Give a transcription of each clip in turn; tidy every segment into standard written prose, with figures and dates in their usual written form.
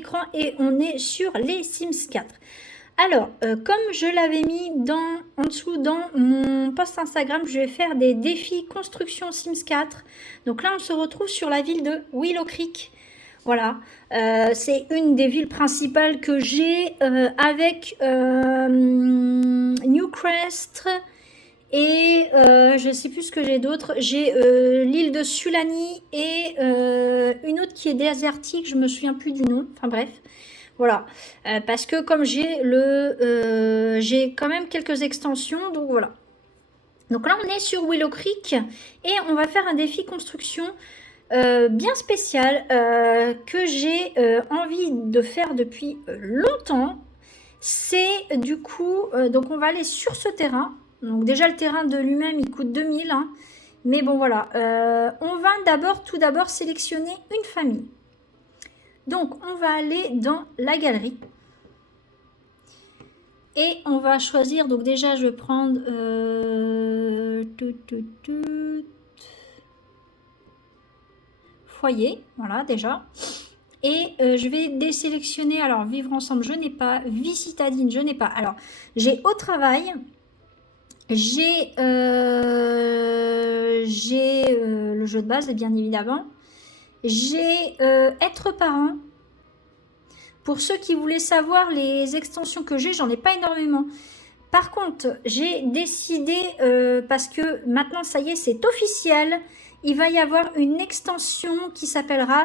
écran et on est sur les Sims 4. Alors, comme je l'avais mis en dessous dans mon post Instagram, je vais faire des défis construction Sims 4. Donc là, on se retrouve sur la ville de Willow Creek. Voilà, c'est une des villes principales que j'ai avec Newcrest et je ne sais plus ce que j'ai d'autre. J'ai l'île de Sulani et une autre qui est désertique, je me souviens plus du nom. Enfin bref, voilà. Parce que comme j'ai quand même quelques extensions, donc voilà. Donc là, on est sur Willow Creek et on va faire un défi construction bien spécial que j'ai envie de faire depuis longtemps. C'est du coup, donc on va aller sur ce terrain. Donc déjà le terrain de lui-même il coûte 2000 hein. Mais bon voilà, on va tout d'abord sélectionner une famille. Donc on va aller dans la galerie. Et on va choisir, donc déjà je vais prendre foyer, voilà déjà. Et je vais désélectionner, alors vivre ensemble je n'ai pas, vie citadine je n'ai pas. Alors j'ai au travail, j'ai le jeu de base bien évidemment. J'ai être parent. Pour ceux qui voulaient savoir les extensions que j'ai, j'en ai pas énormément. Par contre, j'ai décidé, parce que maintenant ça y est, c'est officiel, il va y avoir une extension qui s'appellera,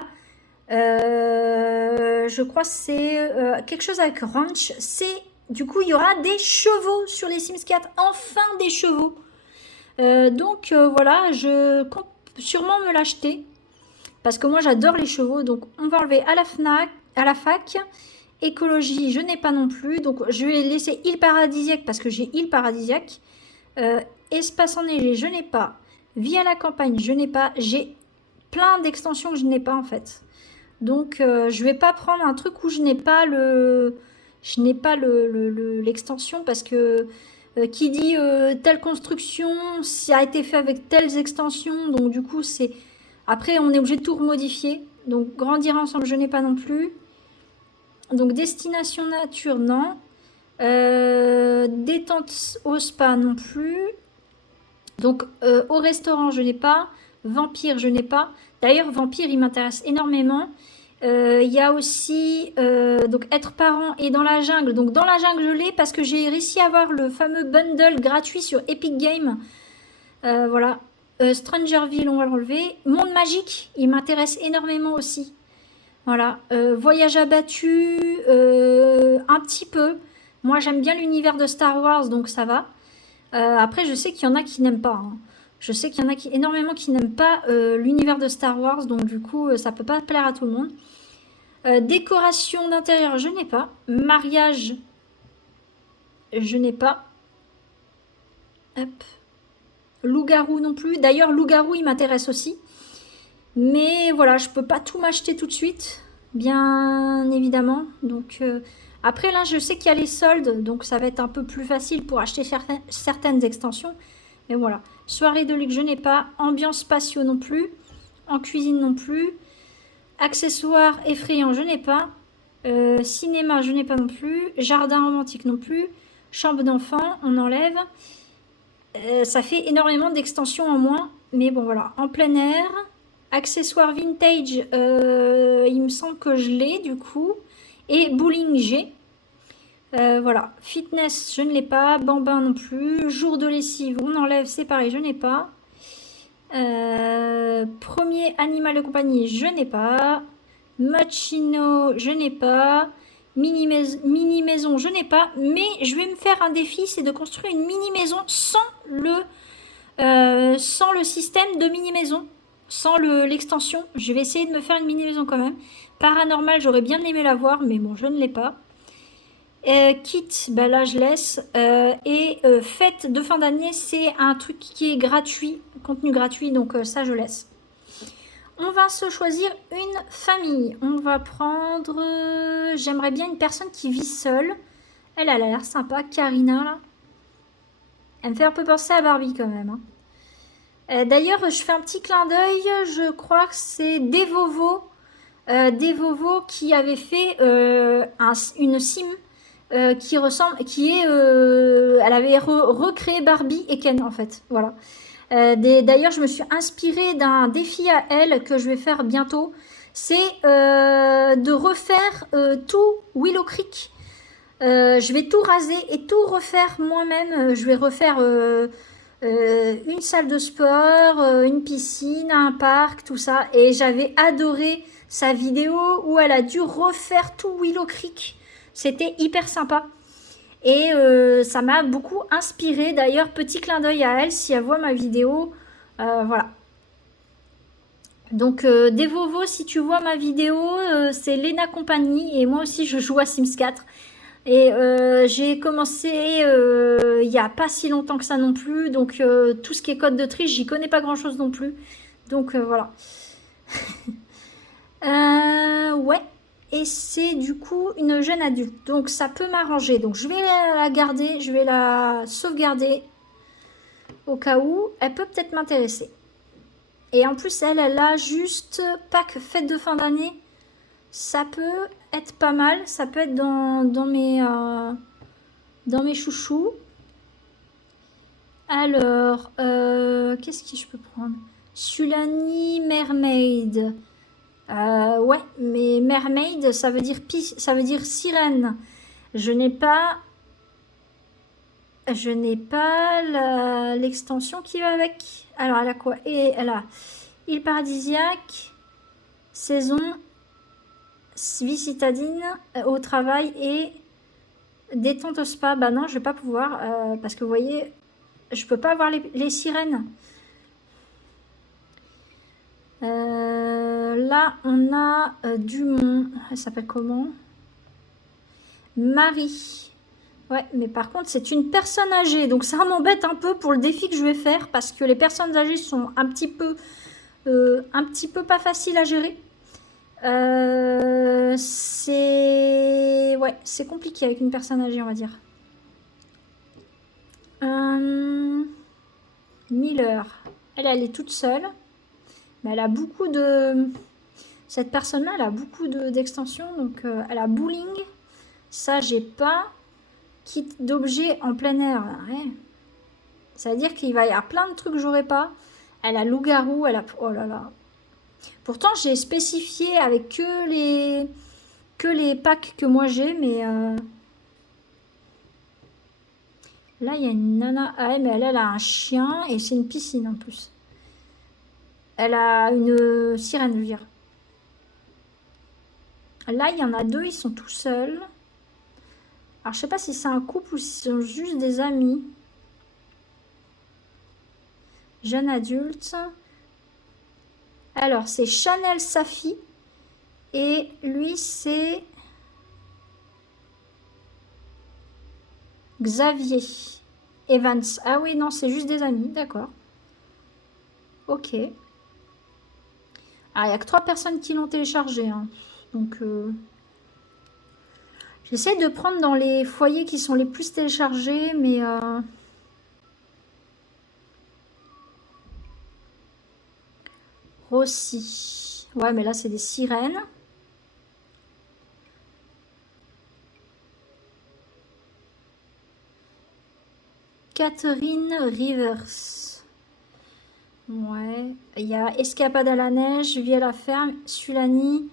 je crois c'est quelque chose avec ranch. Du coup, il y aura des chevaux sur les Sims 4, enfin des chevaux. Donc voilà, je compte sûrement me l'acheter. Parce que moi j'adore les chevaux, donc on va enlever à la FNAC, à la fac. Écologie, je n'ai pas non plus, donc je vais laisser île paradisiaque parce que j'ai île paradisiaque. Espace enneigé, je n'ai pas. Vie à la campagne, je n'ai pas. J'ai plein d'extensions que je n'ai pas en fait. Donc je vais pas prendre un truc où je n'ai pas l'extension parce que qui dit telle construction, ça a été fait avec telles extensions, donc du coup c'est... Après, on est obligé de tout remodifier. Donc, grandir ensemble, je n'ai pas non plus. Donc, destination nature, non. Détente au spa, non plus. Donc, au restaurant, je n'ai pas. Vampire, je n'ai pas. D'ailleurs, vampire, il m'intéresse énormément. Il y a aussi donc être parent et dans la jungle. Donc, dans la jungle, je l'ai parce que j'ai réussi à avoir le fameux bundle gratuit sur Epic Games. Voilà. Strangerville, on va l'enlever. Monde magique, il m'intéresse énormément aussi. Voilà. Voyage abattu, un petit peu. Moi, j'aime bien l'univers de Star Wars, donc ça va. Après, je sais qu'il y en a qui n'aiment pas. Hein. Je sais qu'il y en a énormément qui n'aiment pas l'univers de Star Wars, donc du coup, ça peut pas plaire à tout le monde. Décoration d'intérieur, je n'ai pas. Mariage, je n'ai pas. Hop. Loup-garou non plus. D'ailleurs, loup-garou, il m'intéresse aussi. Mais voilà, je peux pas tout m'acheter tout de suite, bien évidemment. Donc après, là, je sais qu'il y a les soldes, donc ça va être un peu plus facile pour acheter certaines extensions. Mais voilà. Soirée de luxe, je n'ai pas. Ambiance spatio non plus. En cuisine non plus. Accessoires effrayants, je n'ai pas. Cinéma, je n'ai pas non plus. Jardin romantique non plus. Chambre d'enfant, on enlève. Ça fait énormément d'extensions en moins. Mais bon, voilà. En plein air. Accessoires vintage, il me semble que je l'ai du coup. Et bowling, j'ai. Voilà. Fitness, je ne l'ai pas. Bambin non plus. Jour de lessive, on enlève, c'est pareil, je n'ai pas. Premier animal de compagnie, je n'ai pas. Machino, je n'ai pas. Mini maison, je n'ai pas. Mais je vais me faire un défi, c'est de construire une mini maison sans le système de mini maison, sans l'extension. Je vais essayer de me faire une mini maison quand même. Paranormal, j'aurais bien aimé l'avoir, mais bon, je ne l'ai pas. Kit, bah là je laisse. Et fête de fin d'année, c'est un truc qui est gratuit, contenu gratuit, donc ça je laisse. On va se choisir une famille. On va prendre... J'aimerais bien une personne qui vit seule. Elle a l'air sympa, Karina, là. Elle me fait un peu penser à Barbie, quand même. Hein. D'ailleurs, je fais un petit clin d'œil. Je crois que c'est Devovo Devovo qui avait fait une sim qui ressemble, elle avait recréé Barbie et Ken en fait, voilà. D'ailleurs, je me suis inspirée d'un défi à elle que je vais faire bientôt. C'est de refaire tout Willow Creek. Je vais tout raser et tout refaire moi-même. Je vais refaire une salle de sport, une piscine, un parc, tout ça. Et j'avais adoré sa vidéo où elle a dû refaire tout Willow Creek. C'était hyper sympa. Et ça m'a beaucoup inspiré. D'ailleurs, petit clin d'œil à elle si elle voit ma vidéo. Voilà. Donc, Devovo, si tu vois ma vidéo, c'est Lena Compagnie. Et moi aussi, je joue à Sims 4. Et j'ai commencé il n'y a pas si longtemps que ça non plus. Donc, tout ce qui est code de triche, j'y connais pas grand-chose non plus. Donc, voilà. Ouais. Et c'est du coup une jeune adulte. Donc ça peut m'arranger. Donc je vais la garder, je vais la sauvegarder au cas où. Elle peut peut-être m'intéresser. Et en plus, elle a juste Pâques, fête de fin d'année. Ça peut être pas mal. Ça peut être dans mes chouchous. Alors, qu'est-ce que je peux prendre? Sulani Mermaid. Ouais, mais mermaid, ça veut dire sirène. Je n'ai pas l'extension qui va avec. Alors, elle a quoi? Et elle a île paradisiaque, saison, vie citadine, au travail et détente au spa. Bah non, je vais pas pouvoir parce que vous voyez, je peux pas avoir les sirènes. Là, on a Dumont. Elle s'appelle comment? Marie. Ouais, mais par contre, c'est une personne âgée. Donc ça m'embête un peu pour le défi que je vais faire parce que les personnes âgées sont un petit peu pas faciles à gérer. Ouais, c'est compliqué avec une personne âgée, on va dire. Miller. Elle est toute seule. Mais elle a beaucoup de... Cette personne-là, elle a beaucoup d'extensions. Donc, elle a bowling. Ça, j'ai pas. Kit d'objets en plein air. Ouais. Ça veut dire qu'il va y avoir plein de trucs que j'aurais pas. Elle a loup-garou. Elle a... Oh là là. Pourtant, j'ai spécifié avec que les packs que moi j'ai. Mais... Là, il y a une nana. Ah, mais elle a un chien et c'est une piscine en plus. Elle a une sirène, je veux dire. Là, il y en a deux, ils sont tout seuls. Alors, je sais pas si c'est un couple ou si c'est juste des amis. Jeune adulte. Alors, c'est Chanel Safi. Et lui, c'est Xavier Evans. Ah oui, non, c'est juste des amis, d'accord. Ok. Ah, il n'y a que 3 personnes qui l'ont téléchargé. Hein. Donc, j'essaie de prendre dans les foyers qui sont les plus téléchargés, mais... Rossi. Ouais, mais là, c'est des sirènes. Catherine Rivers. Ouais. Il y a Escapade à la neige, Vie à la ferme, Sulani.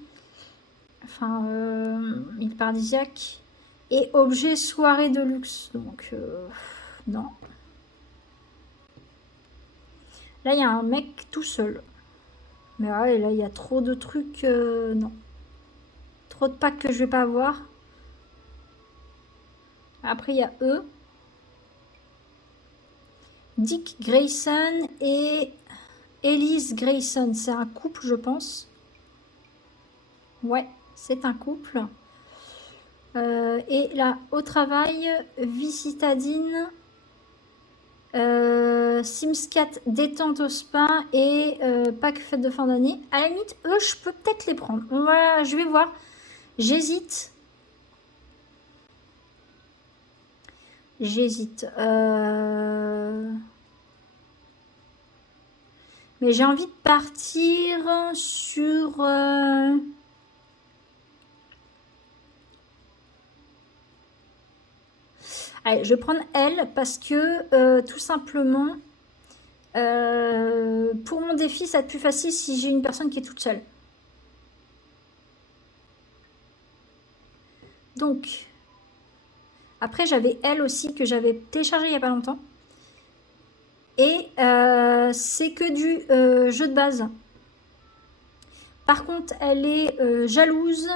Enfin, île paradisiaque. Et objet soirée de luxe. Donc, non. Là, il y a un mec tout seul. Mais ouais, là, il y a trop de trucs. Non. Trop de packs que je vais pas avoir. Après, il y a eux. Dick Grayson et Elise Grayson. C'est un couple, je pense. Ouais, c'est un couple. Et là, au travail, vie citadine, Sims 4 détente au spa et pack fête de fin d'année. À la limite, eux, je peux peut-être les prendre. Je vais voir. J'hésite. Mais j'ai envie de partir sur... Allez, je vais prendre elle parce que tout simplement, pour mon défi, ça va être plus facile si j'ai une personne qui est toute seule. Donc, après, j'avais elle aussi que j'avais téléchargé il n'y a pas longtemps. Et c'est que du jeu de base. Par contre, elle est jalouse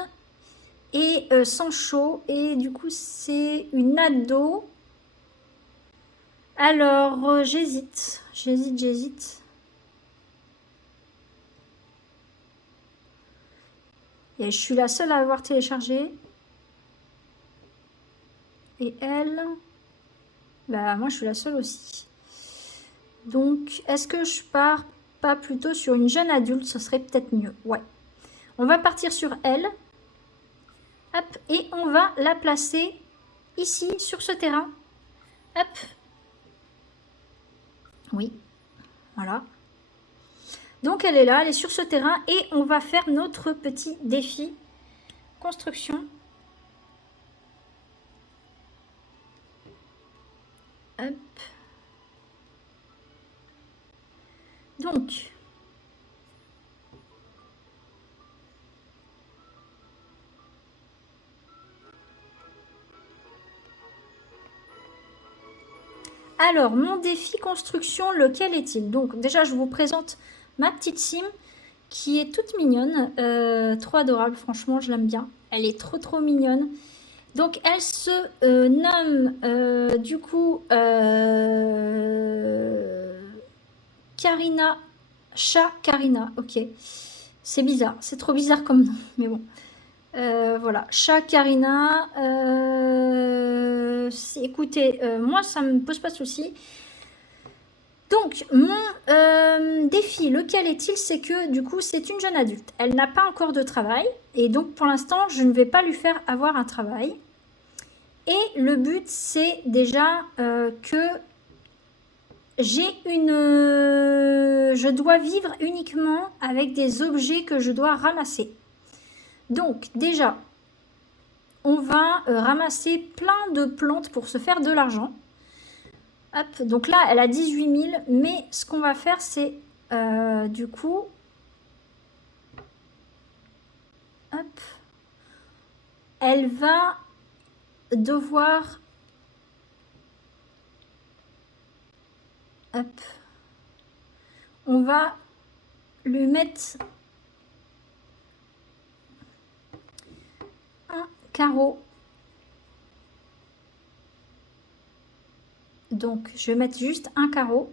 et sans chaud. Et du coup, c'est une ado. Alors, j'hésite. J'hésite. Et je suis la seule à avoir téléchargé. Et elle, bah moi je suis la seule aussi. Donc, est-ce que je pars pas plutôt sur une jeune adulte? Ce serait peut-être mieux. Ouais. On va partir sur elle. Hop, et on va la placer ici, sur ce terrain. Hop. Oui, voilà. Donc elle est là, elle est sur ce terrain et on va faire notre petit défi construction. Hop. Donc, alors mon défi construction, lequel est-il? Donc déjà je vous présente ma petite sim qui est toute mignonne, trop adorable, franchement je l'aime bien. Elle est trop mignonne. Donc elle se nomme du coup Karina, chat Karina, ok. C'est bizarre, c'est trop bizarre comme nom, mais bon. Voilà, chat Karina. Écoutez, moi ça me pose pas de soucis. Donc, mon défi, lequel est-il? C'est que du coup, c'est une jeune adulte. Elle n'a pas encore de travail. Et donc, pour l'instant, je ne vais pas lui faire avoir un travail. Et le but, c'est déjà que j'ai une... je dois vivre uniquement avec des objets que je dois ramasser. Donc, déjà, on va ramasser plein de plantes pour se faire de l'argent. Hop, donc là, elle a 18 000, mais ce qu'on va faire, c'est du coup, hop, elle va devoir, hop, on va lui mettre un carreau. Donc, je vais mettre juste un carreau.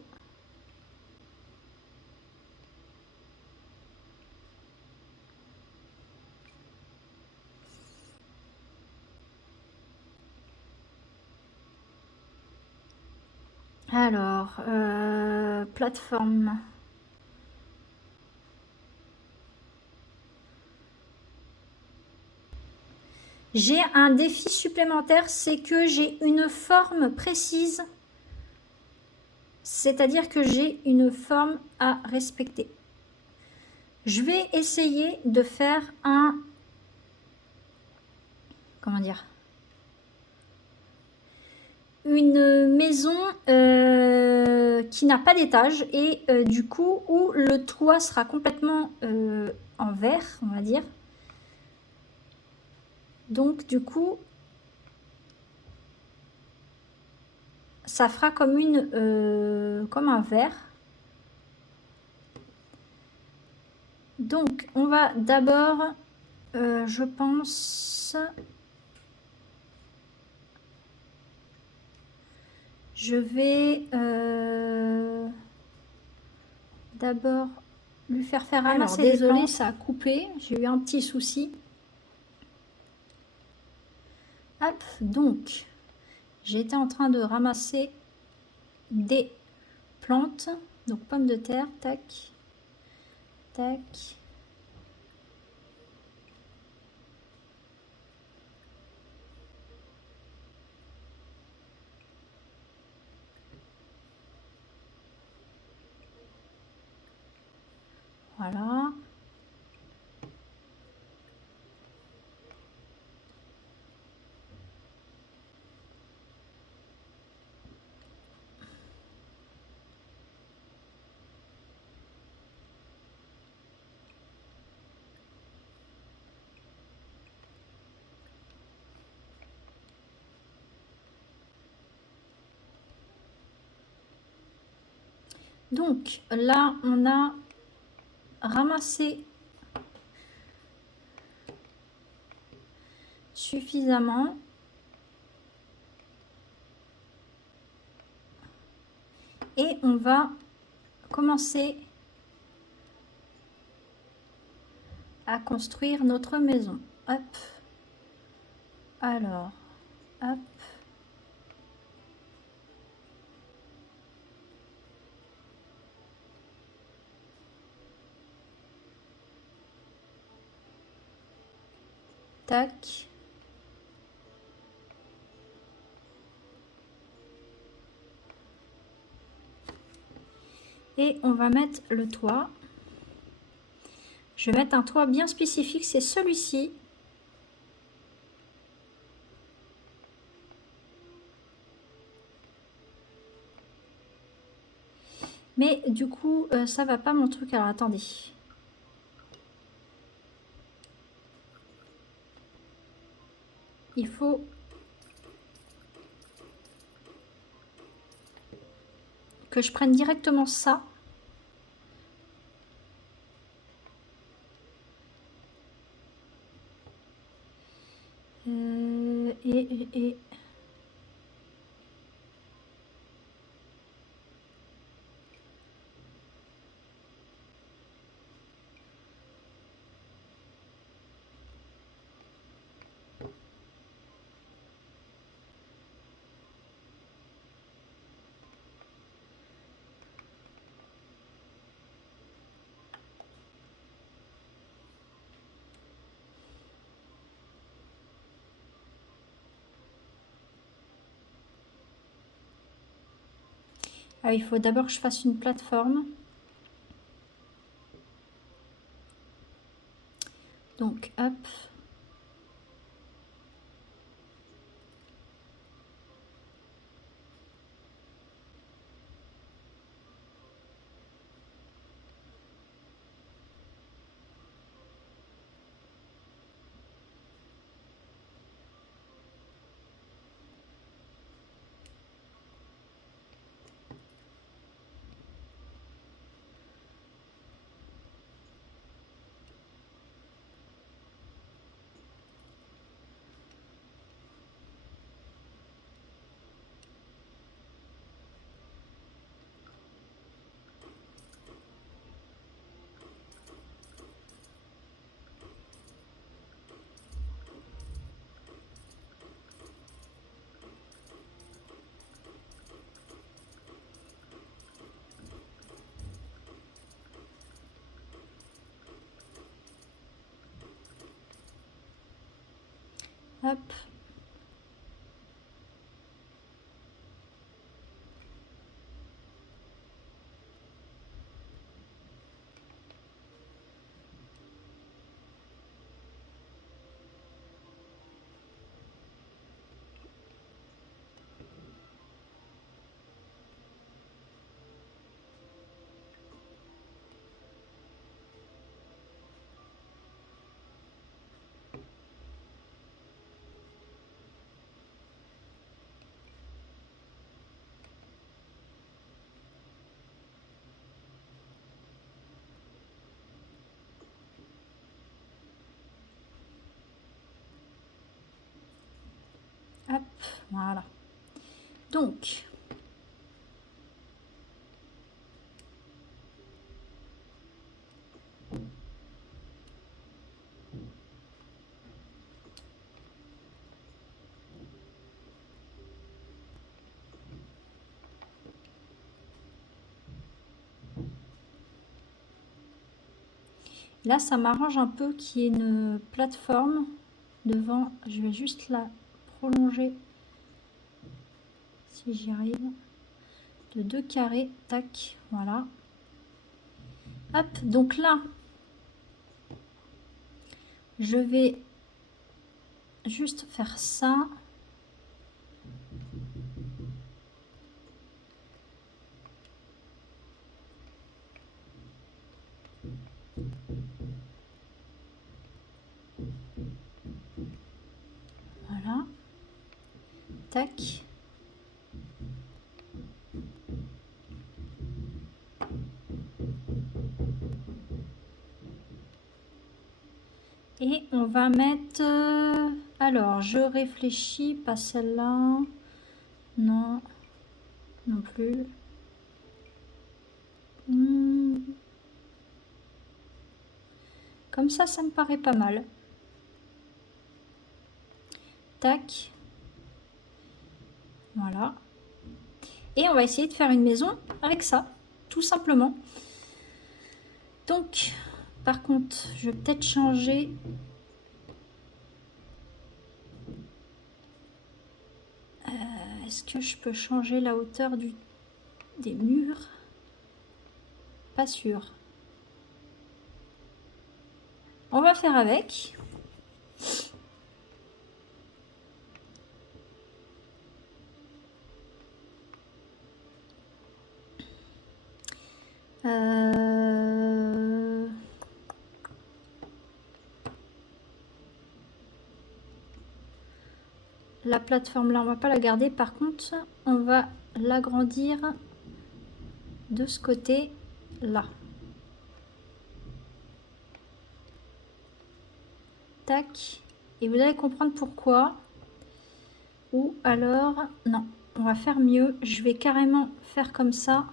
Alors, plateforme. J'ai un défi supplémentaire, c'est que j'ai une forme précise. C'est-à-dire que j'ai une forme à respecter. Je vais essayer de faire un... Comment dire? Une maison qui n'a pas d'étage et du coup où le toit sera complètement en verre, on va dire. Donc du coup, ça fera comme comme un verre. Donc on va d'abord, je pense, je vais d'abord lui faire ramasser. Alors désolé, ça a coupé, j'ai eu un petit souci. Hop, donc j'étais en train de ramasser des plantes, donc pommes de terre, tac, tac. Voilà. Donc là, on a ramassé suffisamment. Et on va commencer à construire notre maison. Hop. Alors, hop. Tac. Et on va mettre le toit. Je vais mettre un toit bien spécifique, c'est celui-ci. Mais du coup, ça va pas mon truc. Alors attendez. Il faut que je prenne directement ça. Et ah, il faut d'abord que je fasse une plateforme. Donc, hop. Hop. Hop. Voilà. Donc, là, ça m'arrange un peu qu'il y ait une plateforme devant. Je vais juste la prolonger, si j'y arrive, de 2 carrés. Tac, voilà. Hop, donc là, je vais juste faire ça. Voilà. Tac. Et on va mettre... alors, je réfléchis, pas celle-là. Non, non plus. Comme ça me paraît pas mal. Tac. Voilà. Et on va essayer de faire une maison avec ça, tout simplement. Donc, par contre, je vais peut-être changer... est-ce que je peux changer la hauteur des murs? Pas sûr. On va faire avec. La plateforme là, on va pas la garder. Par contre, on va l'agrandir de ce côté là. Tac. Et vous allez comprendre pourquoi. Ou alors, non, on va faire mieux. Je vais carrément faire comme ça.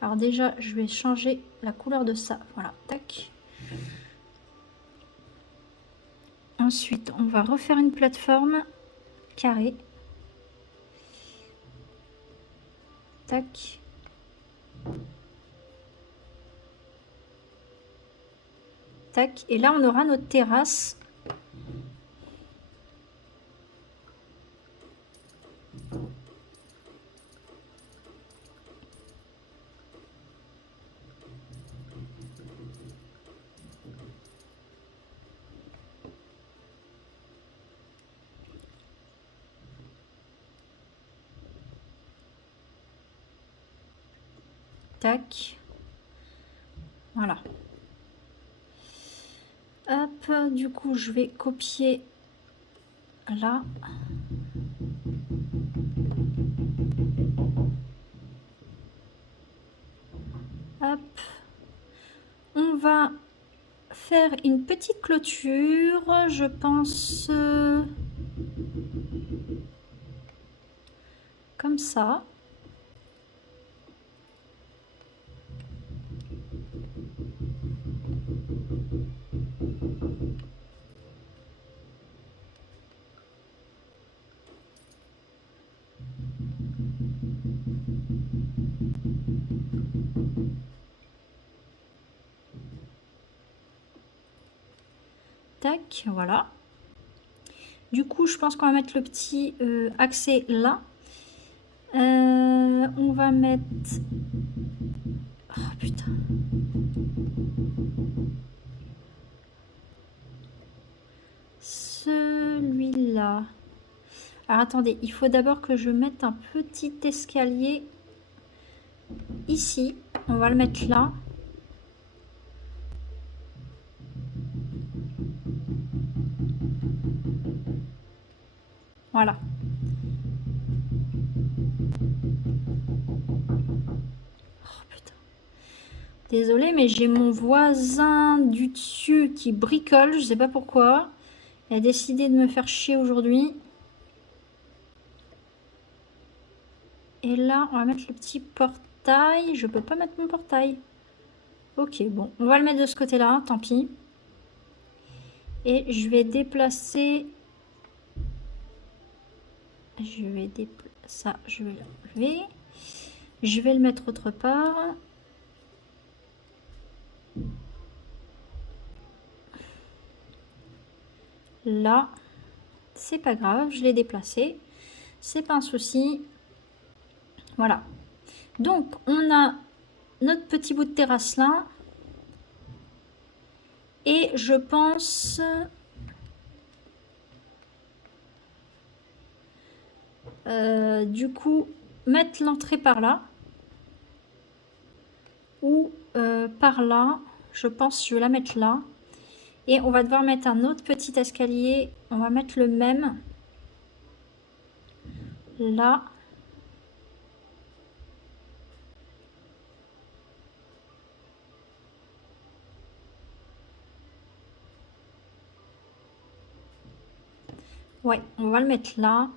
Alors déjà, je vais changer la couleur de ça. Voilà, tac. Ensuite, on va refaire une plateforme carrée. Tac. Tac. Et là, on aura notre terrasse. Tac. Voilà. Hop, du coup, je vais copier là. Hop. On va faire une petite clôture, je pense, comme ça. Tac, voilà. Du coup, je pense qu'on va mettre le petit accès là. On va mettre... oh putain. Celui-là. Alors attendez, il faut d'abord que je mette un petit escalier ici. On va le mettre là. Voilà. Oh putain. Désolée, mais j'ai mon voisin du dessus qui bricole, je sais pas pourquoi. Il a décidé de me faire chier aujourd'hui. Et là, on va mettre le petit portail. Je peux pas mettre mon portail. Ok, bon, on va le mettre de ce côté-là, tant pis. Et je vais déplacer... ça, je vais l'enlever. Je vais le mettre autre part. Là, c'est pas grave, je l'ai déplacé. C'est pas un souci. Voilà. Donc, on a notre petit bout de terrasse là. Et je pense... du coup, mettre l'entrée par là. Ou par là. Je pense que je vais la mettre là. Et on va devoir mettre un autre petit escalier. On va mettre le même. Là. Ouais, on va le mettre là.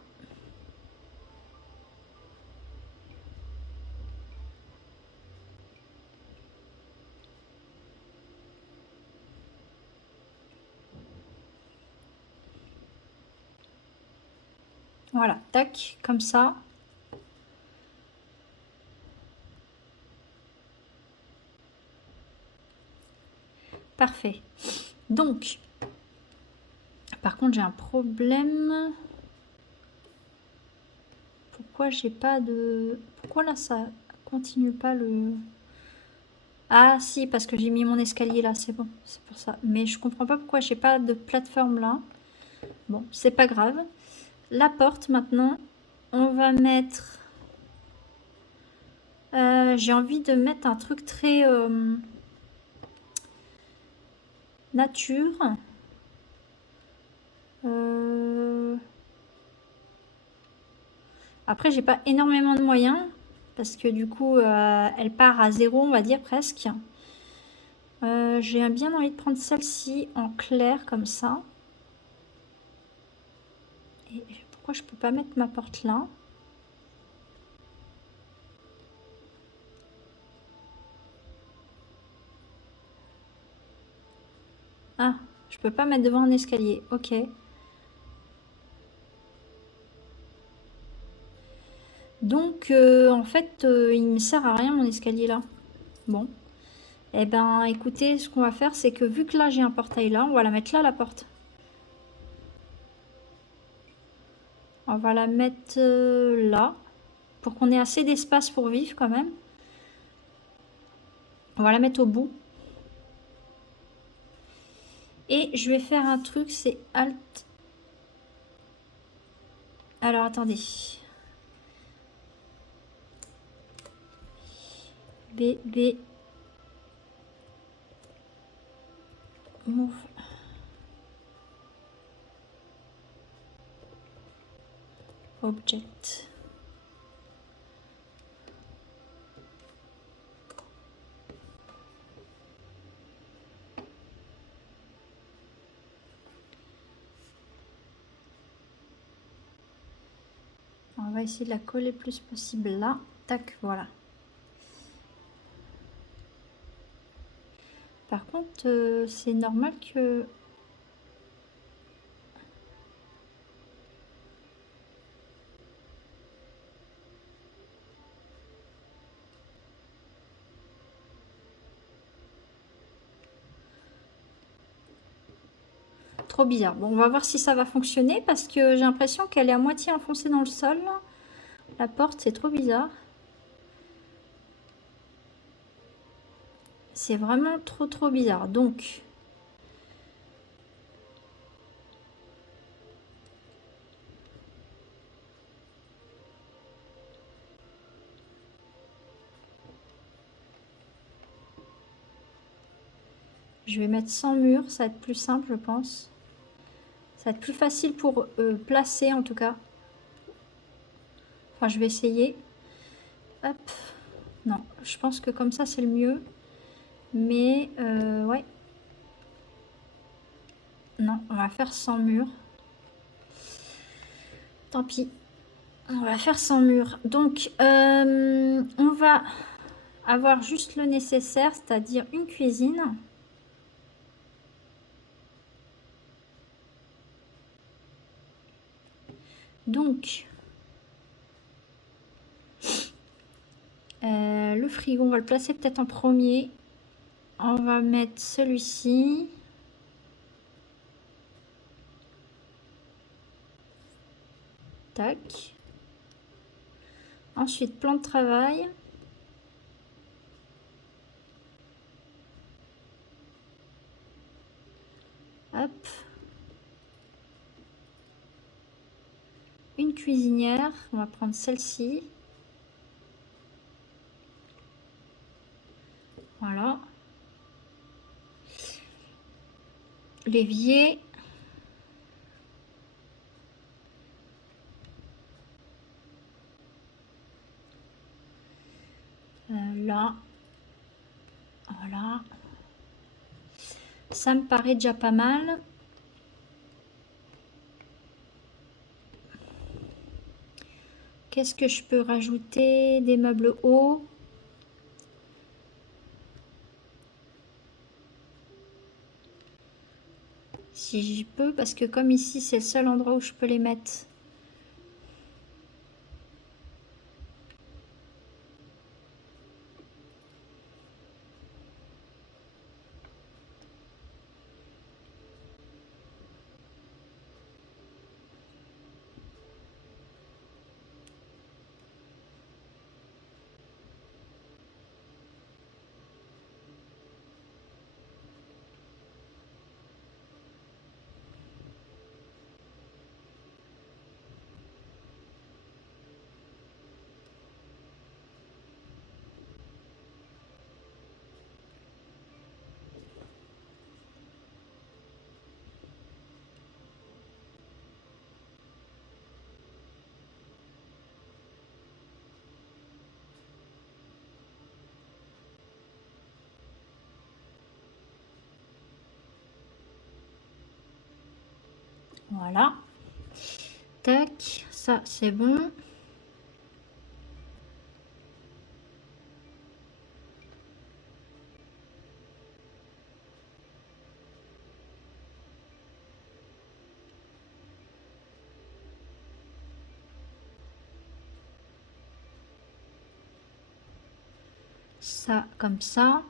Voilà, tac, comme ça. Parfait. Donc, par contre, j'ai un problème. Pourquoi j'ai pas de... Pourquoi là, ça continue pas le... Ah si, parce que j'ai mis mon escalier là, c'est bon, c'est pour ça. Mais je comprends pas pourquoi j'ai pas de plateforme là. Bon, c'est pas grave. La porte maintenant, on va mettre... j'ai envie de mettre un truc très nature. Après, j'ai pas énormément de moyens parce que du coup, elle part à zéro, on va dire presque. J'ai bien envie de prendre celle-ci en clair comme ça. Et pourquoi je peux pas mettre ma porte là? Ah, je peux pas mettre devant un escalier. Ok. Donc, en fait, il me sert à rien mon escalier là. Bon. Eh ben, écoutez, ce qu'on va faire, c'est que vu que là j'ai un portail là, on va la mettre là la porte. On va la mettre là pour qu'on ait assez d'espace pour vivre quand même. On va la mettre au bout. Et je vais faire un truc, c'est Alt. Alors attendez. B, B. Move. Object. On va essayer de la coller le plus possible là. Tac, voilà. Par contre, c'est normal que... Trop bizarre. Bon, on va voir si ça va fonctionner parce que j'ai l'impression qu'elle est à moitié enfoncée dans le sol. La porte, c'est trop bizarre. C'est vraiment trop bizarre. Donc, je vais mettre sans mur. Ça va être plus simple, je pense. Ça va être plus facile pour placer, en tout cas. Enfin, je vais essayer. Hop. Non, je pense que comme ça, c'est le mieux. Mais, ouais. Non, on va faire sans mur. Tant pis. On va faire sans mur. Donc, on va avoir juste le nécessaire, c'est-à-dire une cuisine. Donc, le frigo, on va le placer peut-être en premier. On va mettre celui-ci. Tac. Ensuite, plan de travail. Hop. Une cuisinière. On va prendre celle-ci. Voilà. L'évier. Là. Voilà. Ça me paraît déjà pas mal. Qu'est-ce que je peux rajouter? Des meubles hauts. Si j'y peux, parce que comme ici, c'est le seul endroit où je peux les mettre. Voilà. Tac, ça c'est bon. Ça comme ça.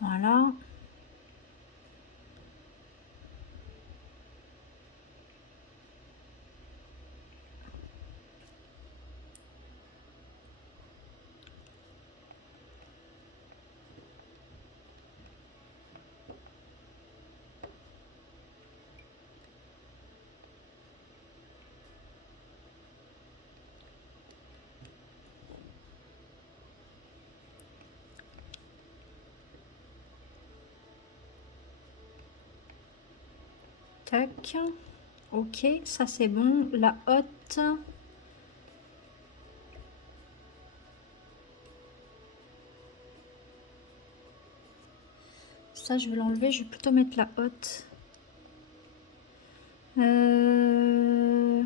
Voilà. Tac. Ok, ça c'est bon. La hotte. Ça, je vais l'enlever. Je vais plutôt mettre la hotte. Euh...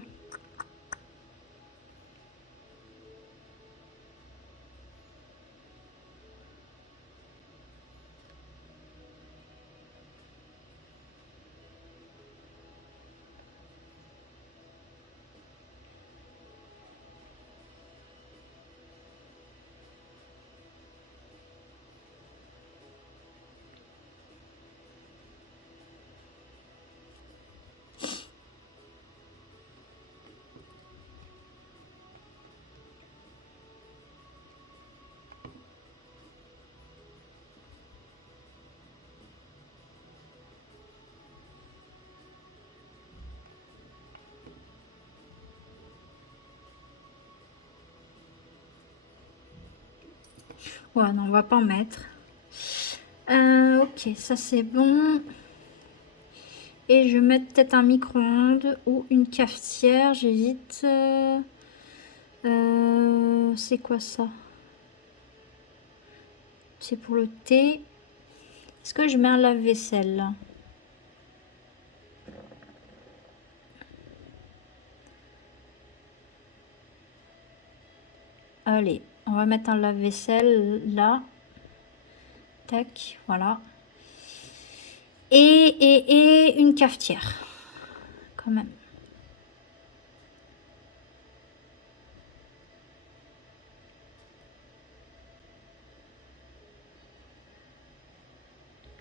Ouais, non, on va pas en mettre. Ok, ça c'est bon. Et je vais mettre peut-être un micro-ondes ou une cafetière, j'hésite. C'est quoi ça? C'est pour le thé. Est-ce que je mets un lave-vaisselle? Allez, on va mettre un lave-vaisselle là. Tac, voilà. Et une cafetière, quand même.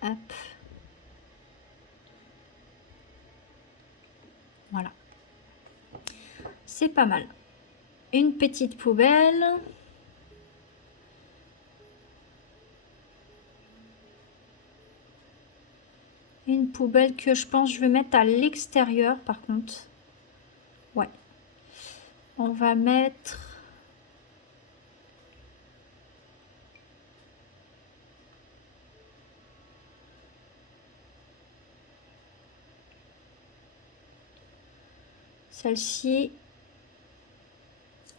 Hop. Voilà. C'est pas mal. Une petite poubelle. Une poubelle que je pense je vais mettre à l'extérieur par contre. Ouais. On va mettre... celle-ci.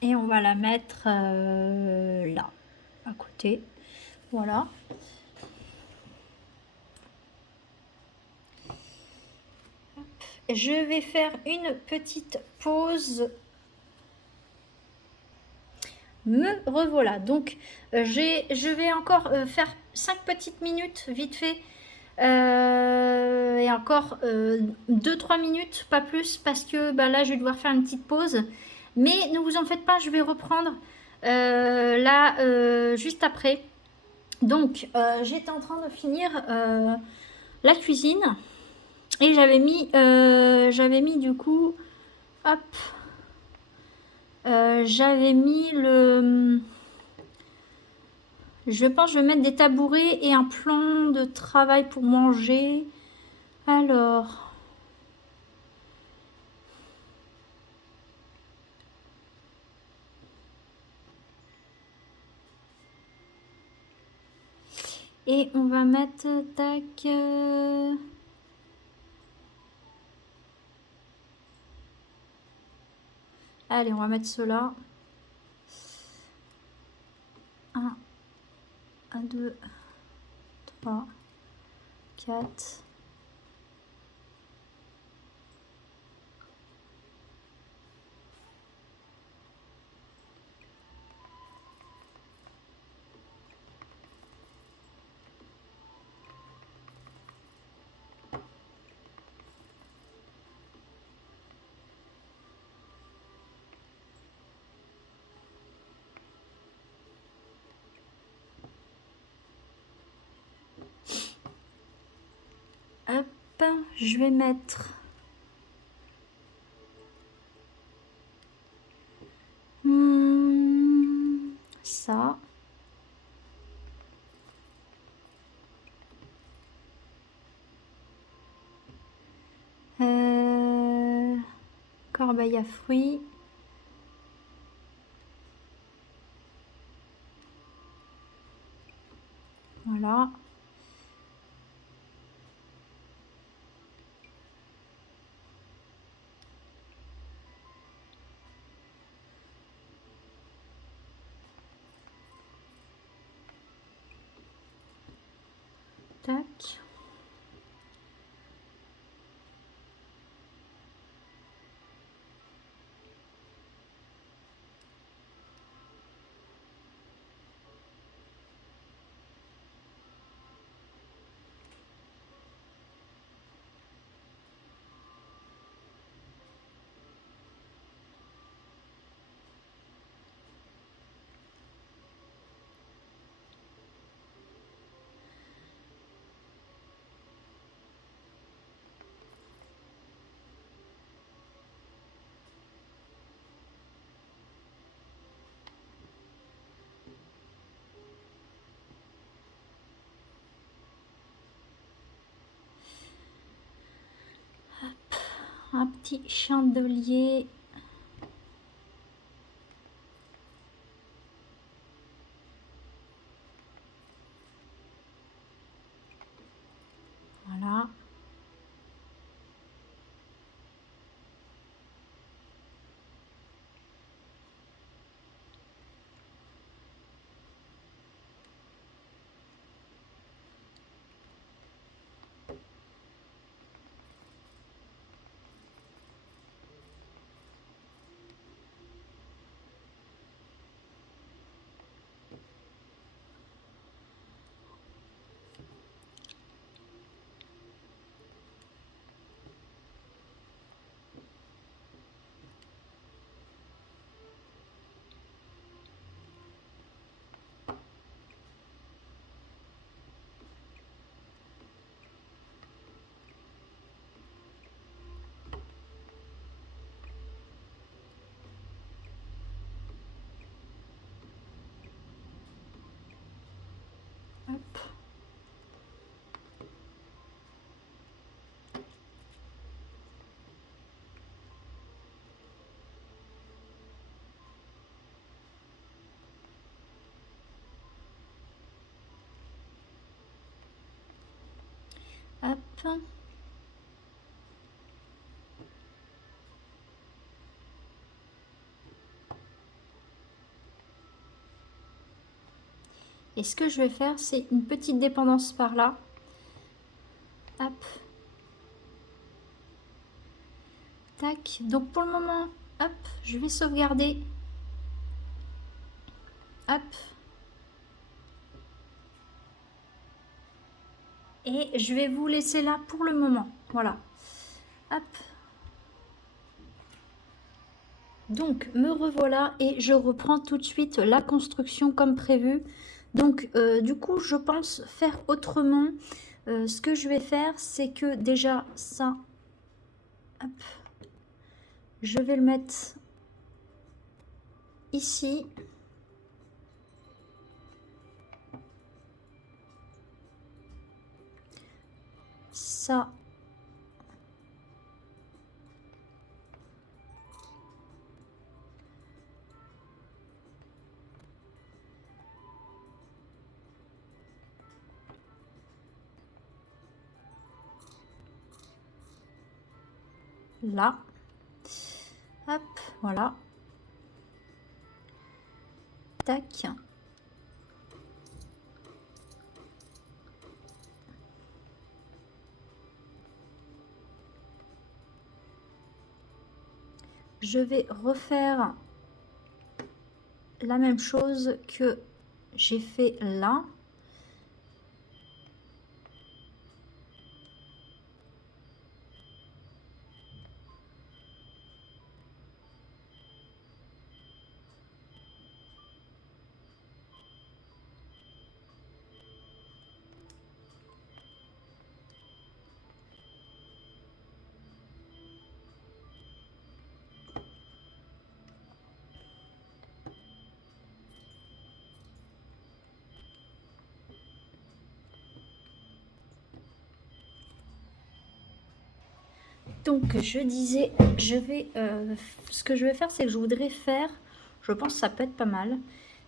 Et on va la mettre là, à côté. Voilà. Je vais faire une petite pause. Me revoilà. Donc, je vais encore faire 5 petites minutes, vite fait. Et encore 2-3 minutes, pas plus, parce que bah, là, je vais devoir faire une petite pause. Mais ne vous en faites pas, je vais reprendre là, juste après. Donc, j'étais en train de finir la cuisine. Et j'avais mis du coup, hop, j'avais mis le... Je pense que je vais mettre des tabourets et un plan de travail pour manger. Alors... Et on va mettre, tac... Allez, on va mettre cela. 1, 2, 3, 4... Hop, je vais mettre... ça. Corbeille à fruits. Voilà. Tac. Un petit chandelier. Hop. Hop. Et ce que je vais faire, c'est une petite dépendance par là. Hop. Tac. Donc pour le moment, hop, je vais sauvegarder. Hop. Et je vais vous laisser là pour le moment. Voilà. Hop. Donc me revoilà et je reprends tout de suite la construction comme prévu. Donc du coup je pense faire autrement. Ce que je vais faire, c'est que déjà ça, hop, je vais le mettre ici. Ça, là, hop, voilà, tac. Je vais refaire la même chose que j'ai fait là. Donc je disais, ce que je vais faire, c'est que je voudrais faire, je pense que ça peut être pas mal,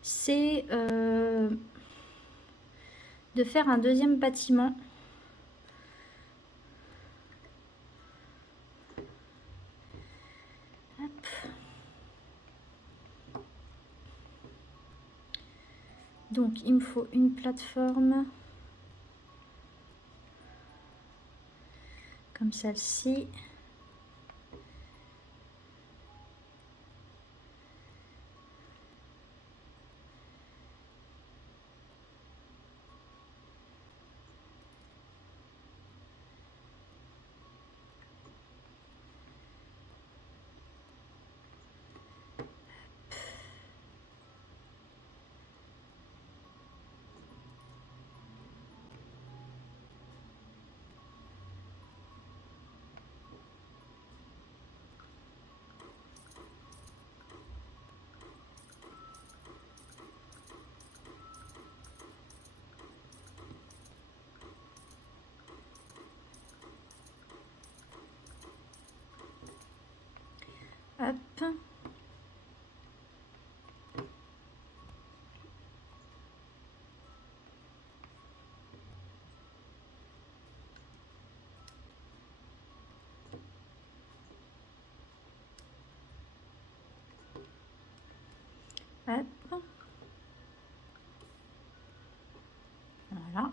c'est de faire un deuxième bâtiment. Hop. Donc il me faut une plateforme comme celle-ci. Hop. Hop. Voilà.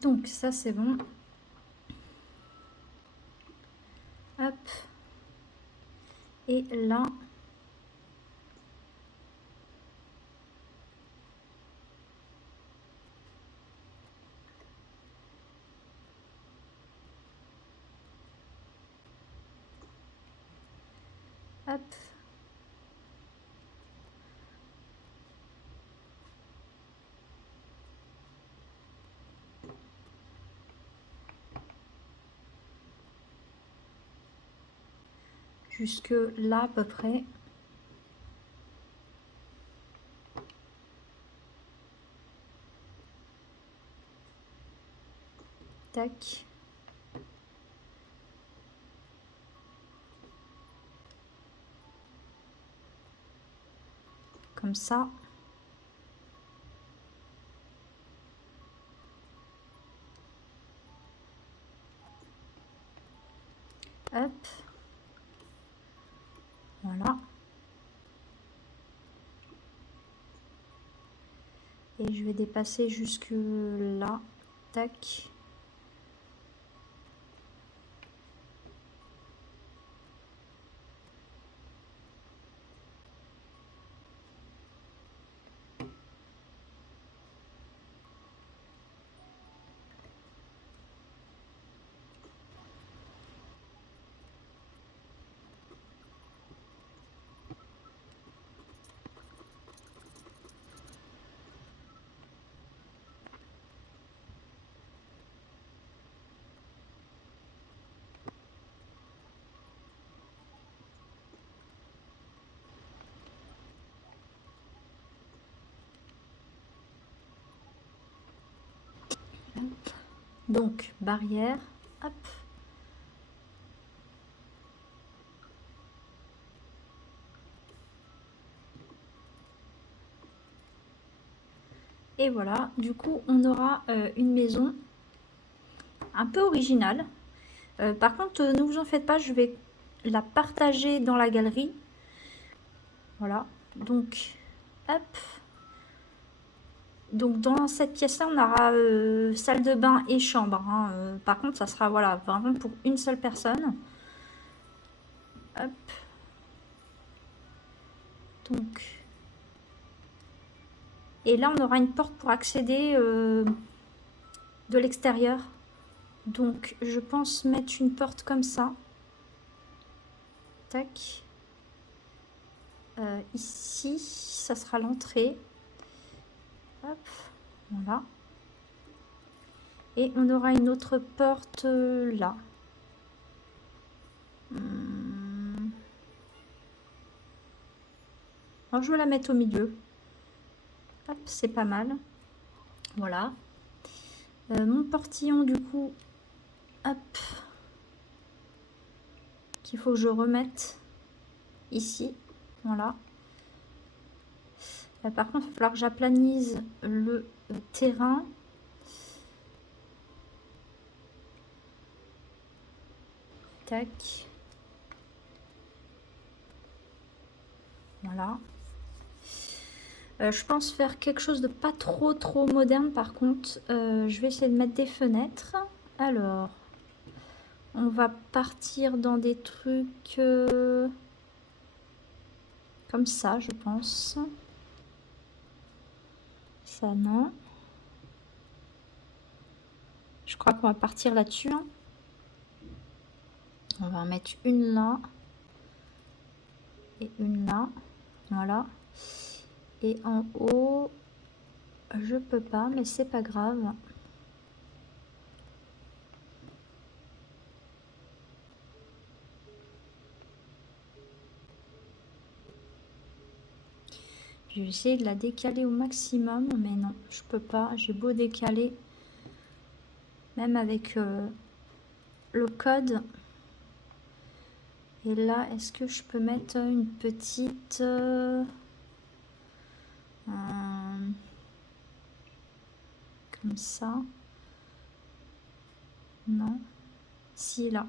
Donc ça c'est bon. Hop. Et là, hop. jusque là à peu près. Tac. Comme ça. Hop. Voilà. Et je vais dépasser jusque là. Tac. Donc, barrière. Hop. Et voilà, du coup, on aura une maison un peu originale. Par contre, ne vous en faites pas, je vais la partager dans la galerie. Voilà, donc, hop. Donc, dans cette pièce-là, on aura salle de bain et chambre. Hein. Par contre, ça sera voilà, vraiment pour une seule personne. Hop. Donc, et là, on aura une porte pour accéder de l'extérieur. Donc, je pense mettre une porte comme ça. Tac. Ici, ça sera l'entrée. Hop, voilà. Et on aura une autre porte là. Alors, je vais la mettre au milieu. Hop, c'est pas mal. Voilà. Mon portillon, du coup, hop, qu'il faut que je remette ici. Voilà. Par contre, il va falloir que j'aplanise le terrain. Tac. Voilà. Je pense faire quelque chose de pas trop moderne par contre. Je vais essayer de mettre des fenêtres. Alors, on va partir dans des trucs comme ça, je pense. Ça, non. Je crois qu'on va partir là-dessus. Hein. On va en mettre une là. Et une là. Voilà. Et en haut, je peux pas, mais c'est pas grave. Je vais essayer de la décaler au maximum, mais non, je peux pas. J'ai beau décaler, même avec le code. Et là, est-ce que je peux mettre une petite... comme ça. Non. Si, là.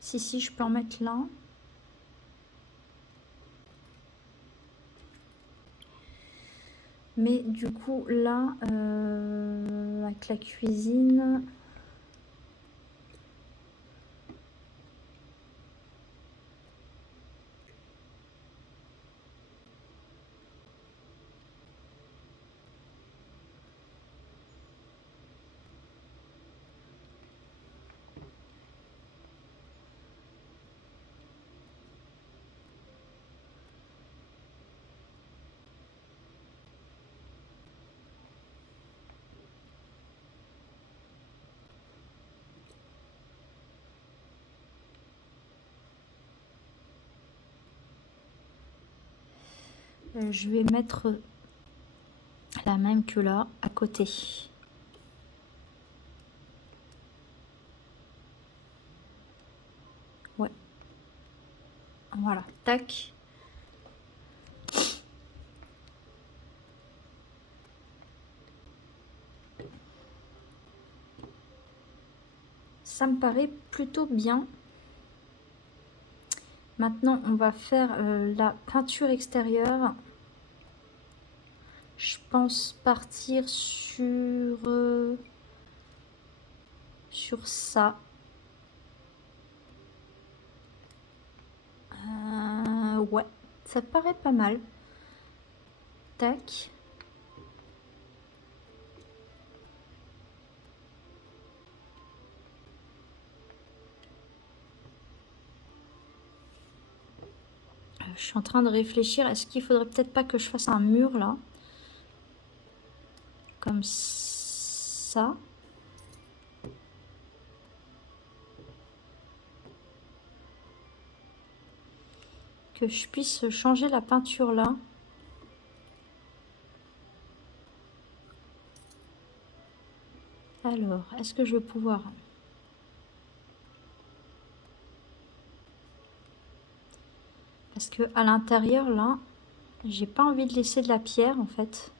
Si, je peux en mettre là. Mais du coup, là, avec la cuisine... Je vais mettre la même que là, à côté. Ouais. Voilà, tac. Ça me paraît plutôt bien. Maintenant, on va faire la peinture extérieure. Je pense partir sur ça. Ouais, ça paraît pas mal. Tac. Je suis en train de réfléchir. Est-ce qu'il faudrait peut-être pas que je fasse un mur là? Comme ça. Que je puisse changer la peinture là. Alors, est-ce que je vais pouvoir... Parce que à l'intérieur là, j'ai pas envie de laisser de la pierre en fait.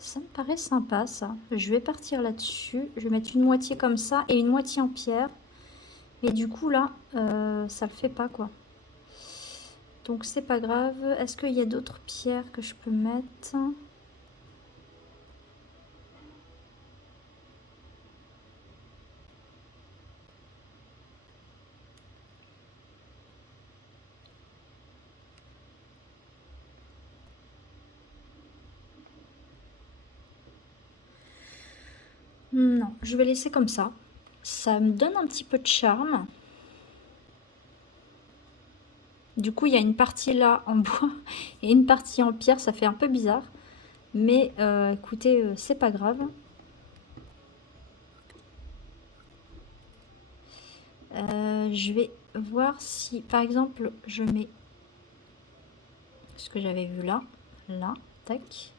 Ça me paraît sympa ça. Je vais partir là-dessus. Je vais mettre une moitié comme ça et une moitié en pierre. Et du coup là, ça le fait pas quoi. Donc c'est pas grave. Est-ce qu'il y a d'autres pierres que je peux mettre? Non, je vais laisser comme ça. Ça me donne un petit peu de charme. Du coup, il y a une partie là en bois et une partie en pierre. Ça fait un peu bizarre. Mais écoutez, c'est pas grave. Je vais voir si, par exemple, je mets ce que j'avais vu là. Là, tac.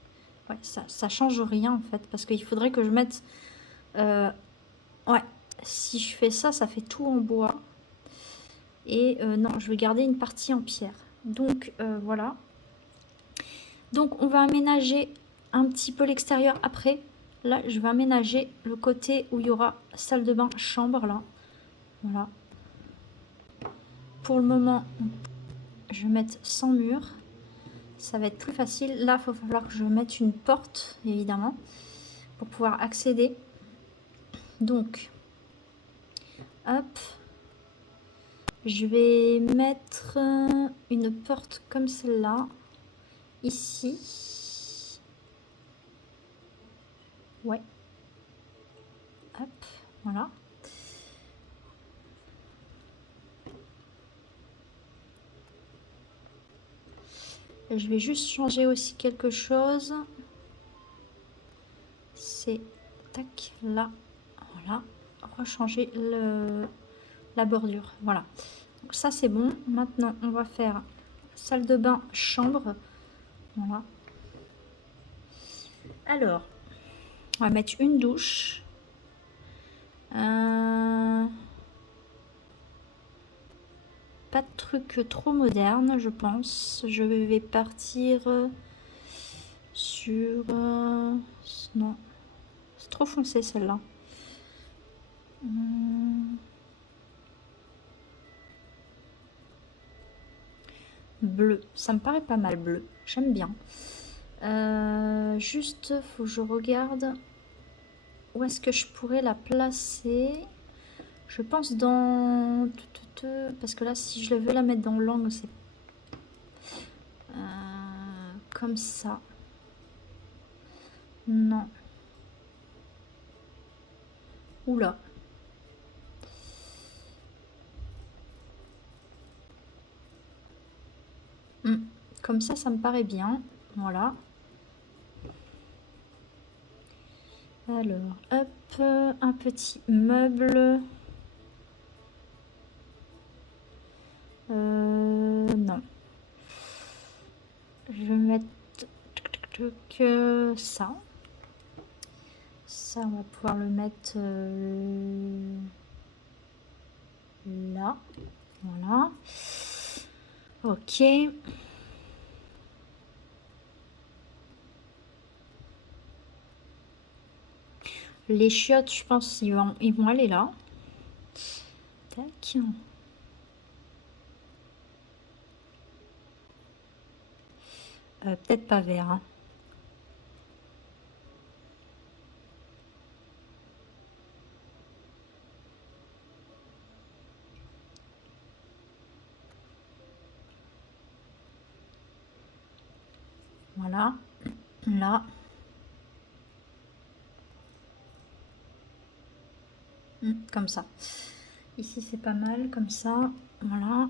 Ouais, ça change rien en fait. Parce qu'il faudrait que je mette... ouais, si je fais ça, ça fait tout en bois. Et non, je vais garder une partie en pierre. Donc voilà. Donc on va aménager un petit peu l'extérieur après. Là, je vais aménager le côté où il y aura salle de bain, chambre là. Voilà. Pour le moment, je vais mettre sans mur. Ça va être plus facile. Là, il va falloir que je mette une porte, évidemment, pour pouvoir accéder. Donc, hop. Je vais mettre une porte comme celle-là. Ici. Ouais. Hop, voilà. Je vais juste changer aussi quelque chose. C'est tac là, voilà. Rechanger la bordure, voilà. Donc ça c'est bon. Maintenant on va faire salle de bain, chambre, voilà. Alors, on va mettre une douche. Pas de truc trop moderne, je pense. Je vais partir sur... non, c'est trop foncé celle-là. Bleu, ça me paraît pas mal bleu. J'aime bien. Juste, faut que je regarde où est-ce que je pourrais la placer. Je pense dans... Parce que là, si je veux la mettre dans l'angle, c'est comme ça. Non. Oula. Comme ça me paraît bien. Voilà. Alors, hop, un petit meuble. Non. Je vais mettre ça. Ça, on va pouvoir le mettre là. Voilà. Ok. Les chiottes, je pense, ils vont aller là. Tac. Peut-être pas vert. Hein. Voilà. Là. Comme ça. Ici, c'est pas mal, comme ça. Voilà.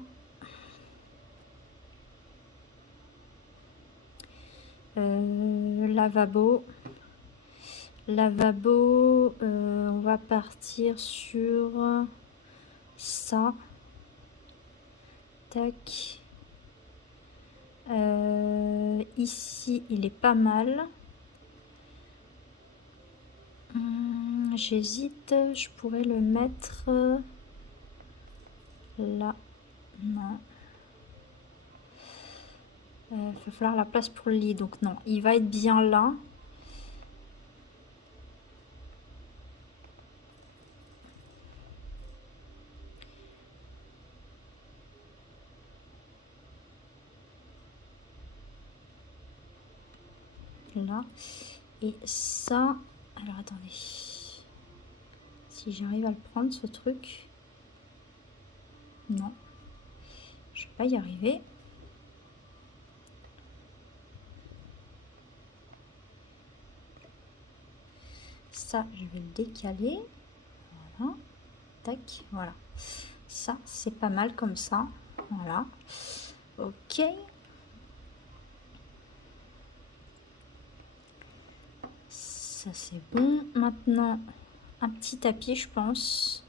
Lavabo. Lavabo, on va partir sur ça. Tac. Ici, il est pas mal. J'hésite, je pourrais le mettre là. Non. Il va falloir la place pour le lit, donc non. Il va être bien là. Là. Et ça... Alors, attendez. Si j'arrive à le prendre, ce truc... Non. Je vais pas y arriver. Ça, je vais le décaler. Voilà. Tac, voilà. Ça, c'est pas mal comme ça. Voilà. Ok. Ça, c'est bon. Maintenant, un petit tapis, je pense.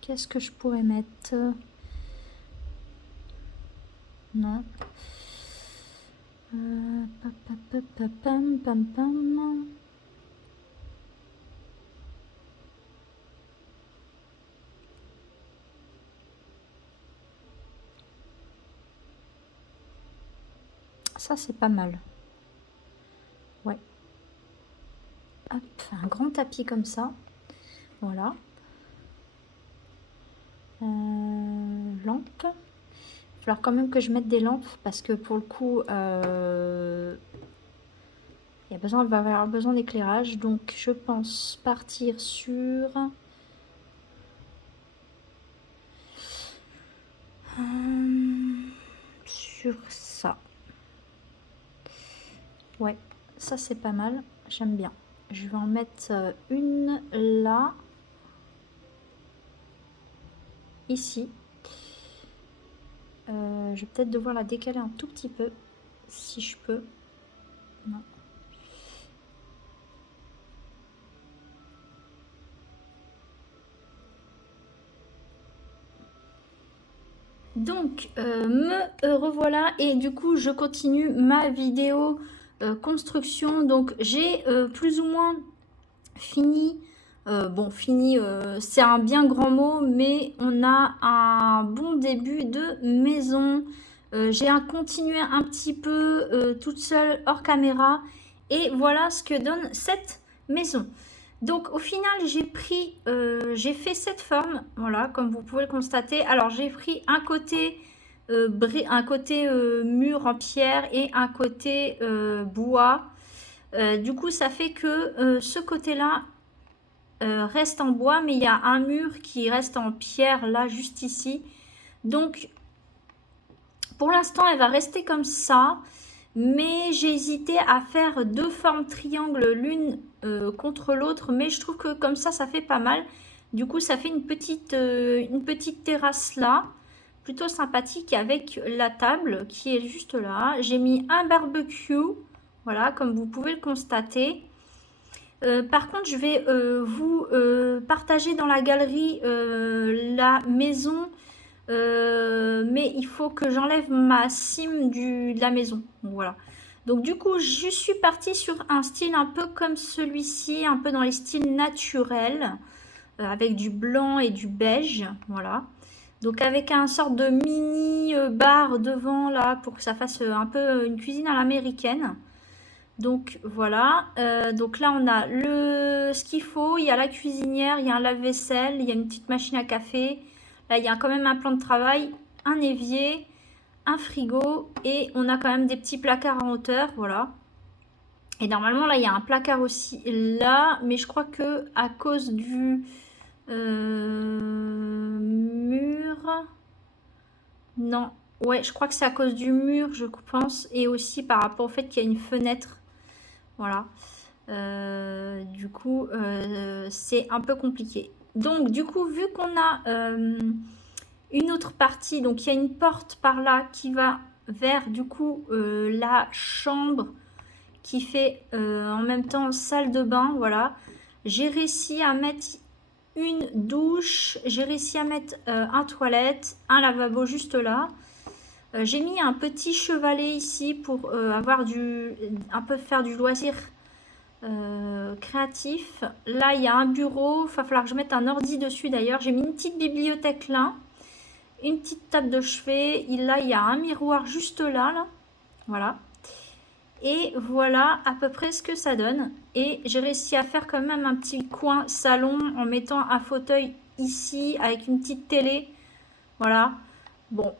Qu'est-ce que je pourrais mettre? Non. Pam, pam, pam. Ça, c'est pas mal. Ouais. Hop, un grand tapis comme ça. Voilà. Lampe. Il va falloir quand même que je mette des lampes parce que pour le coup, il va y avoir besoin d'éclairage. Donc, je pense partir sur... sur ça. Ouais, ça c'est pas mal. J'aime bien. Je vais en mettre une là. Ici. Je vais peut-être devoir la décaler un tout petit peu. Si je peux. Non. Donc, me revoilà et du coup, je continue ma vidéo construction. Donc, j'ai plus ou moins fini. Bon, fini, c'est un bien grand mot, mais on a un bon début de maison. J'ai continué un petit peu toute seule hors caméra. Et voilà ce que donne cette maison. Donc au final, j'ai fait cette forme, voilà, comme vous pouvez le constater. Alors j'ai pris un côté, mur en pierre et un côté bois. Du coup, ça fait que ce côté-là, reste en bois, mais il y a un mur qui reste en pierre là, juste ici. Donc, pour l'instant, elle va rester comme ça. Mais j'ai hésité à faire deux formes triangles l'une contre l'autre. Mais je trouve que comme ça fait pas mal. Du coup, ça fait une petite terrasse là. Plutôt sympathique avec la table qui est juste là. J'ai mis un barbecue. Voilà, comme vous pouvez le constater. Par contre, je vais vous partager dans la galerie la maison, mais il faut que j'enlève ma cime de la maison. Donc, voilà. Donc du coup, je suis partie sur un style un peu comme celui-ci, un peu dans les styles naturels, avec du blanc et du beige. Voilà. Donc avec un sorte de mini bar devant là pour que ça fasse un peu une cuisine à l'américaine. Donc voilà, donc là on a ce qu'il faut, il y a la cuisinière, il y a un lave-vaisselle, il y a une petite machine à café, là il y a quand même un plan de travail, un évier, un frigo et on a quand même des petits placards en hauteur, voilà. Et normalement là il y a un placard aussi là, mais je crois que à cause du mur, non, ouais je crois que c'est à cause du mur je pense, et aussi par rapport au fait qu'il y a une fenêtre. Voilà. Du coup, c'est un peu compliqué. Donc, du coup, vu qu'on a une autre partie, donc il y a une porte par là qui va vers, du coup, la chambre qui fait en même temps salle de bain, voilà. J'ai réussi à mettre une douche, j'ai réussi à mettre un toilette, un lavabo juste là. J'ai mis un petit chevalet ici pour avoir un peu faire du loisir créatif. Là, il y a un bureau. Il va falloir que je mette un ordi dessus d'ailleurs. J'ai mis une petite bibliothèque là. Une petite table de chevet. Là, il y a un miroir juste là. Voilà. Et voilà à peu près ce que ça donne. Et j'ai réussi à faire quand même un petit coin salon en mettant un fauteuil ici avec une petite télé. Voilà. Bon,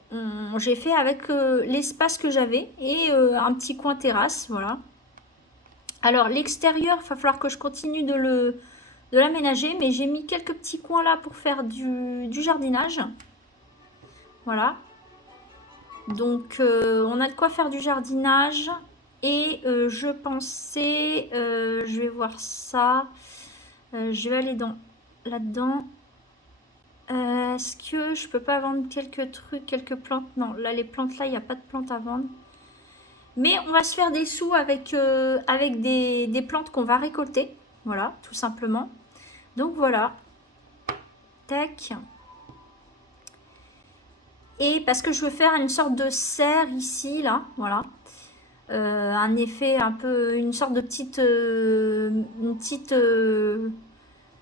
j'ai fait avec l'espace que j'avais et un petit coin terrasse. Voilà. Alors l'extérieur, il va falloir que je continue de l'aménager, mais j'ai mis quelques petits coins là pour faire du jardinage. Voilà. Donc on a de quoi faire du jardinage. Et je pensais, je vais voir ça. Je vais aller là-dedans. Est-ce que je peux pas vendre quelques trucs, quelques plantes? Non, là les plantes là, il n'y a pas de plantes à vendre. Mais on va se faire des sous avec des plantes qu'on va récolter. Voilà, tout simplement. Donc voilà. Tac. Et parce que je veux faire une sorte de serre ici, là. Voilà. Un effet un peu... Une sorte de petite...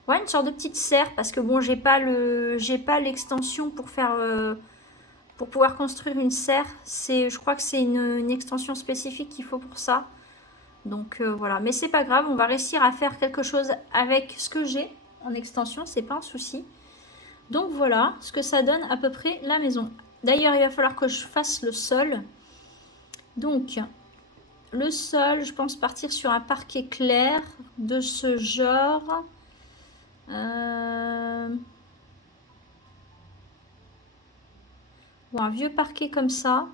ouais, une sorte de petite serre. Parce que bon, j'ai pas l'extension pour faire... pour pouvoir construire une serre. Je crois que c'est une extension spécifique qu'il faut pour ça. Donc voilà, mais c'est pas grave, on va réussir à faire quelque chose avec ce que j'ai en extension, c'est pas un souci. Donc voilà ce que ça donne à peu près la maison. D'ailleurs, il va falloir que je fasse le sol. Donc le sol, je pense partir sur un parquet clair de ce genre. Ou un vieux parquet comme ça.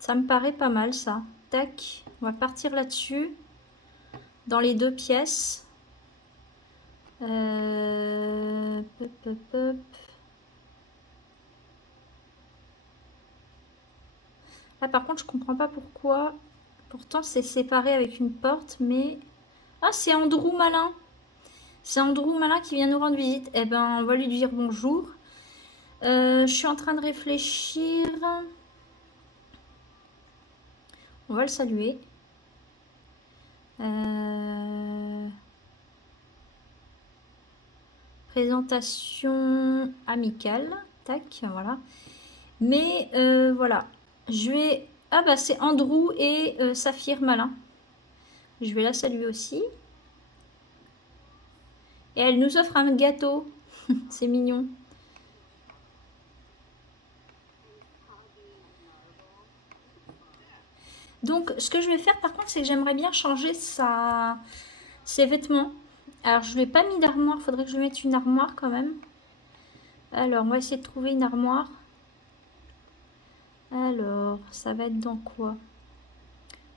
Ça me paraît pas mal ça. Tac, on va partir là-dessus. Dans les deux pièces. Pop, pop, pop. Là par contre je comprends pas pourquoi. Pourtant c'est séparé avec une porte, mais... Ah, c'est Andrew Malin. C'est Andrew Malin qui vient nous rendre visite. Eh ben on va lui dire bonjour. Je suis en train de réfléchir. On va le saluer. Présentation amicale. Tac, voilà. Mais voilà. Je vais... Ah bah c'est Andrew et Saphir Malin. Je vais la saluer aussi. Et elle nous offre un gâteau. C'est mignon. Donc, ce que je vais faire par contre, c'est que j'aimerais bien changer ses vêtements. Alors, je ne lui ai pas mis d'armoire. Il faudrait que je lui mette une armoire quand même. Alors, on va essayer de trouver une armoire. Alors, ça va être dans quoi?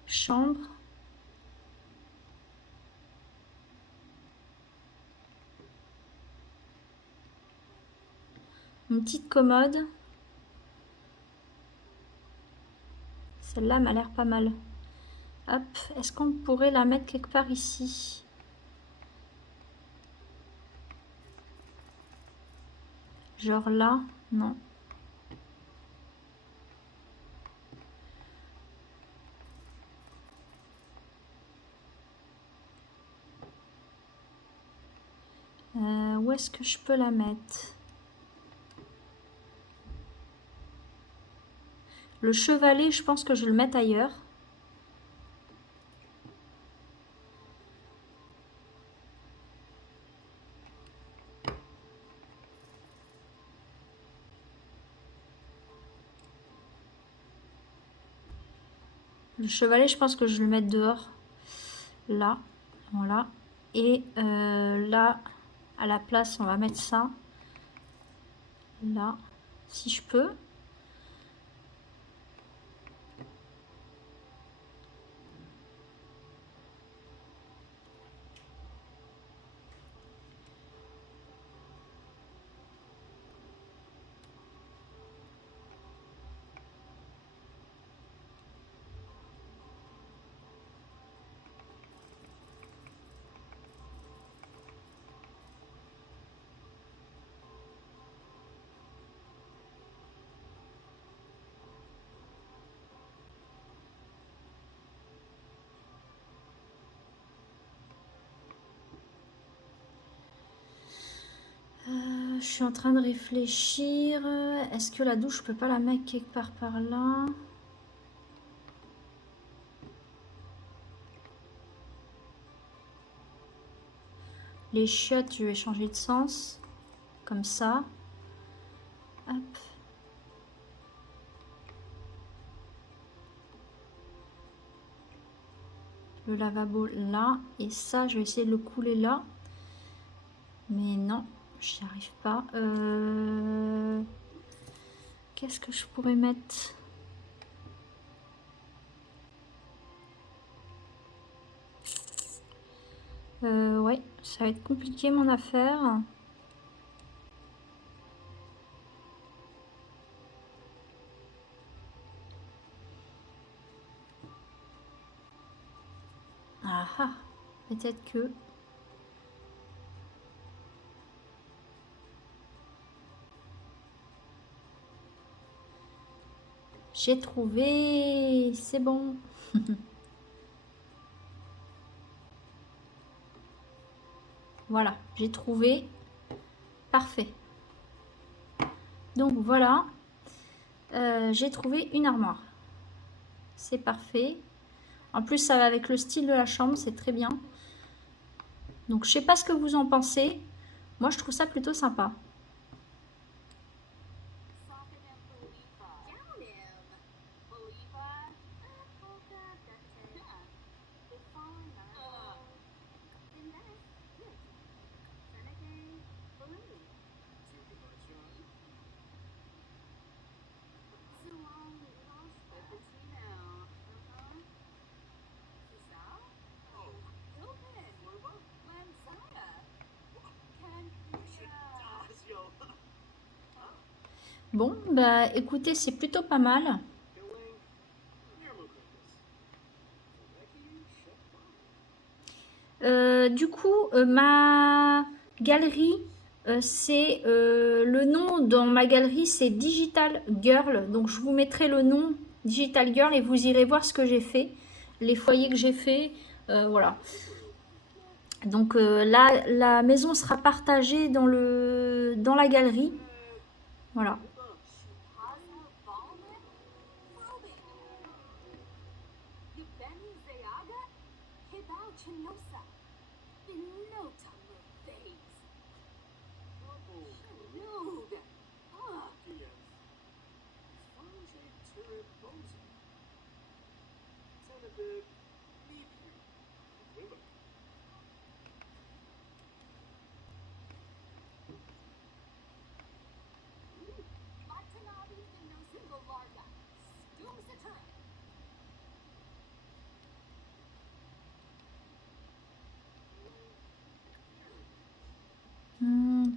Chambre. Une petite commode. Celle-là m'a l'air pas mal. Hop, est-ce qu'on pourrait la mettre quelque part ici? Genre là? Non. Où est-ce que je peux la mettre? Le chevalet, je pense que je vais le mettre ailleurs. Le chevalet, je pense que je vais le mettre dehors. Là, voilà. Et là, à la place, on va mettre ça. Là, si je peux. Je suis en train de réfléchir. Est-ce que la douche, je peux pas la mettre quelque part par là? Les chiottes, je vais changer de sens. Comme ça. Hop. Le lavabo là. Et ça, je vais essayer de le couler là. Mais non, j'y arrive pas. Qu'est-ce que je pourrais mettre? Ouais, ça va être compliqué mon affaire. Ah ah, peut-être que... J'ai trouvé, c'est bon. Voilà, j'ai trouvé. Parfait. Donc voilà, j'ai trouvé une armoire. C'est parfait. En plus, ça va avec le style de la chambre, c'est très bien. Donc, je sais pas ce que vous en pensez. Moi, je trouve ça plutôt sympa. Bon, bah écoutez, c'est plutôt pas mal. Du coup, ma galerie, c'est le nom dans ma galerie, c'est Digital Girl. Donc, je vous mettrai le nom Digital Girl et vous irez voir ce que j'ai fait, les foyers que j'ai fait. Voilà. Donc là, la maison sera partagée dans la galerie. Voilà.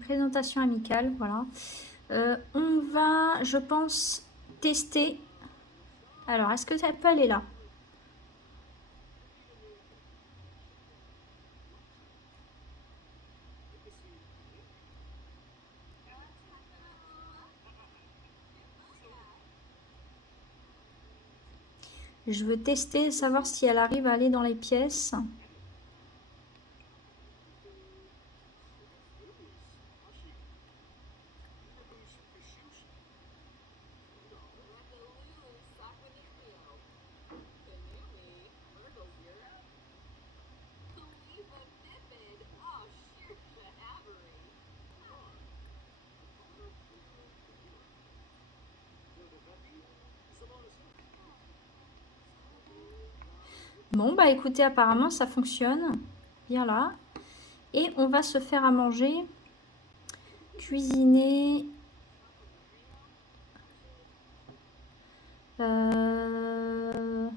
Présentation amicale, voilà. On va, je pense, tester. Alors, est-ce que ça peut aller là? Je veux tester, savoir si elle arrive à aller dans les pièces. Bon, bah écoutez, apparemment ça fonctionne. Bien là. Et on va se faire à manger. Cuisiner. Euh...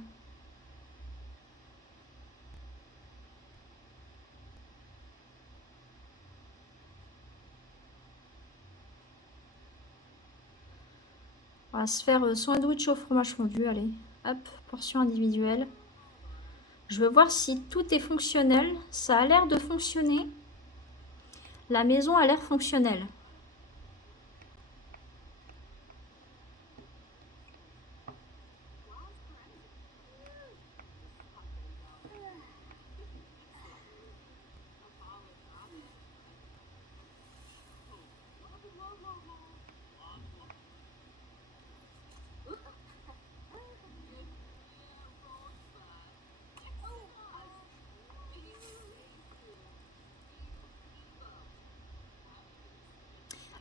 On va se faire sandwich au fromage fondu. Allez, hop, portion individuelle. Je veux voir si tout est fonctionnel. Ça a l'air de fonctionner. La maison a l'air fonctionnelle.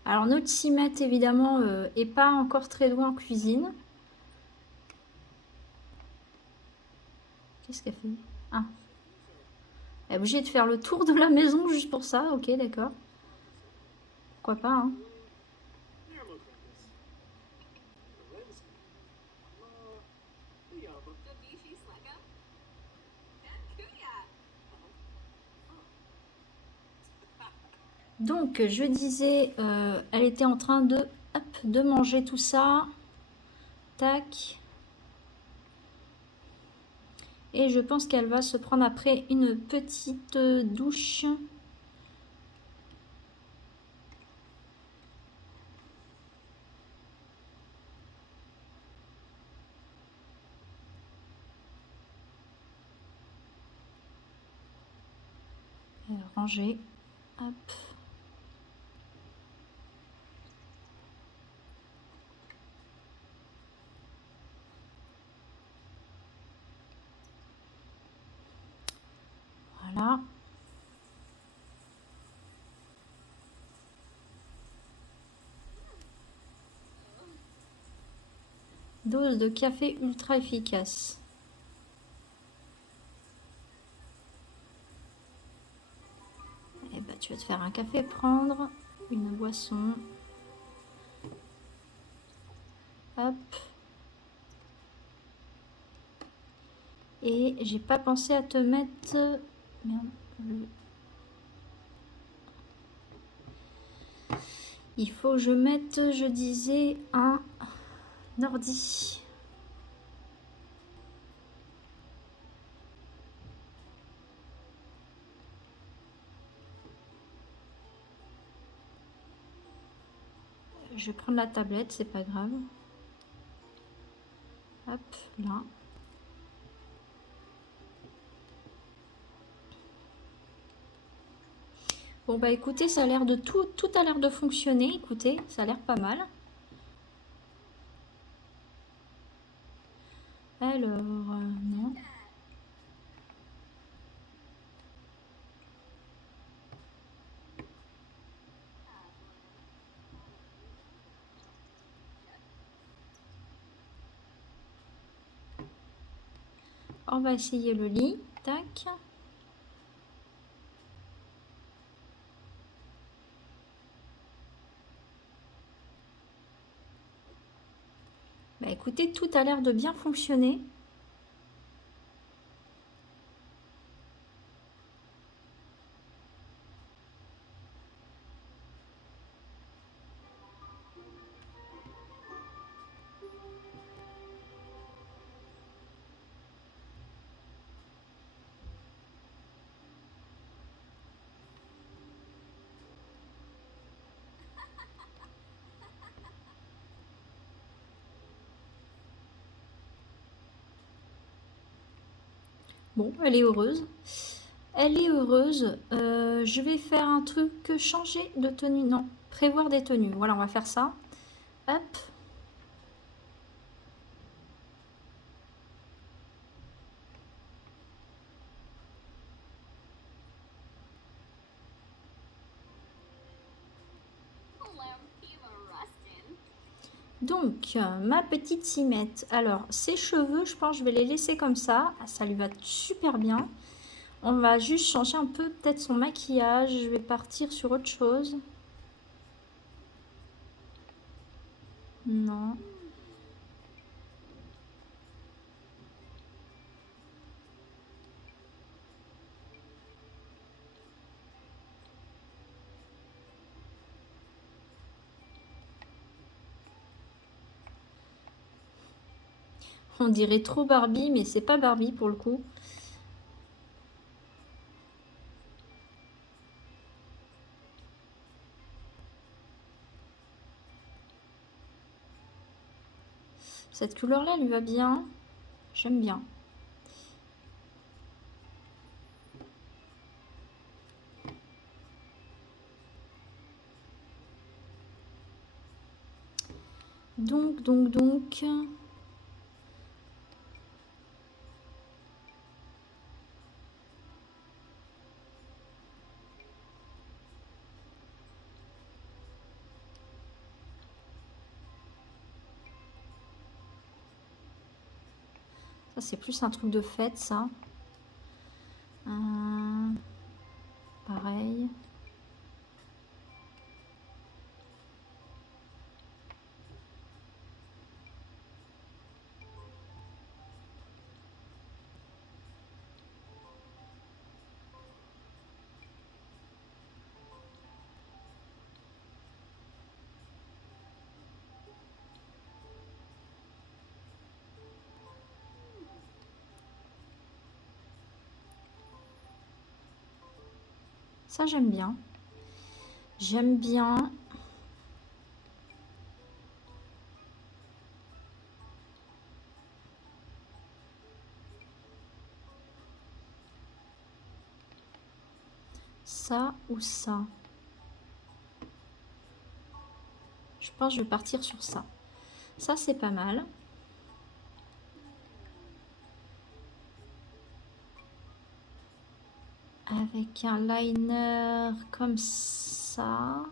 Alors notre cimette évidemment est pas encore très douée en cuisine. Qu'est-ce qu'elle fait? Ah, elle est obligée de faire le tour de la maison juste pour ça. Ok, d'accord. Pourquoi pas, hein. Donc je disais, elle était en train de, hop, de manger tout ça. Tac. Et je pense qu'elle va se prendre après une petite douche. Ranger. Hop. Voilà. Dose de café ultra efficace. Eh ben, tu vas te faire un café prendre, une boisson. Hop. Et j'ai pas pensé à te mettre... Merde. Il faut que je mette, je disais, un ordi. Je vais prendre la tablette, c'est pas grave. Hop, là. Bon bah écoutez, ça a l'air de tout a l'air de fonctionner. Écoutez, ça a l'air pas mal. Alors, non. On va essayer le lit. Tac. Bah écoutez, tout a l'air de bien fonctionner. Bon, elle est heureuse. Elle est heureuse. Je vais faire un truc, changer de tenue. Non, prévoir des tenues. Voilà, on va faire ça. Hop. Donc, ma petite Cimette. Alors, ses cheveux, je pense que je vais les laisser comme ça. Ah, ça lui va super bien. On va juste changer un peu peut-être son maquillage. Je vais partir sur autre chose. Non. On dirait trop Barbie, mais c'est pas Barbie pour le coup. Cette couleur-là lui va bien. J'aime bien. Donc. Ça, c'est plus un truc de fête, ça. Pareil. Ça, j'aime bien. J'aime bien. Ça ou ça. Je pense que je vais partir sur ça. Ça, c'est pas mal. Avec un liner comme ça.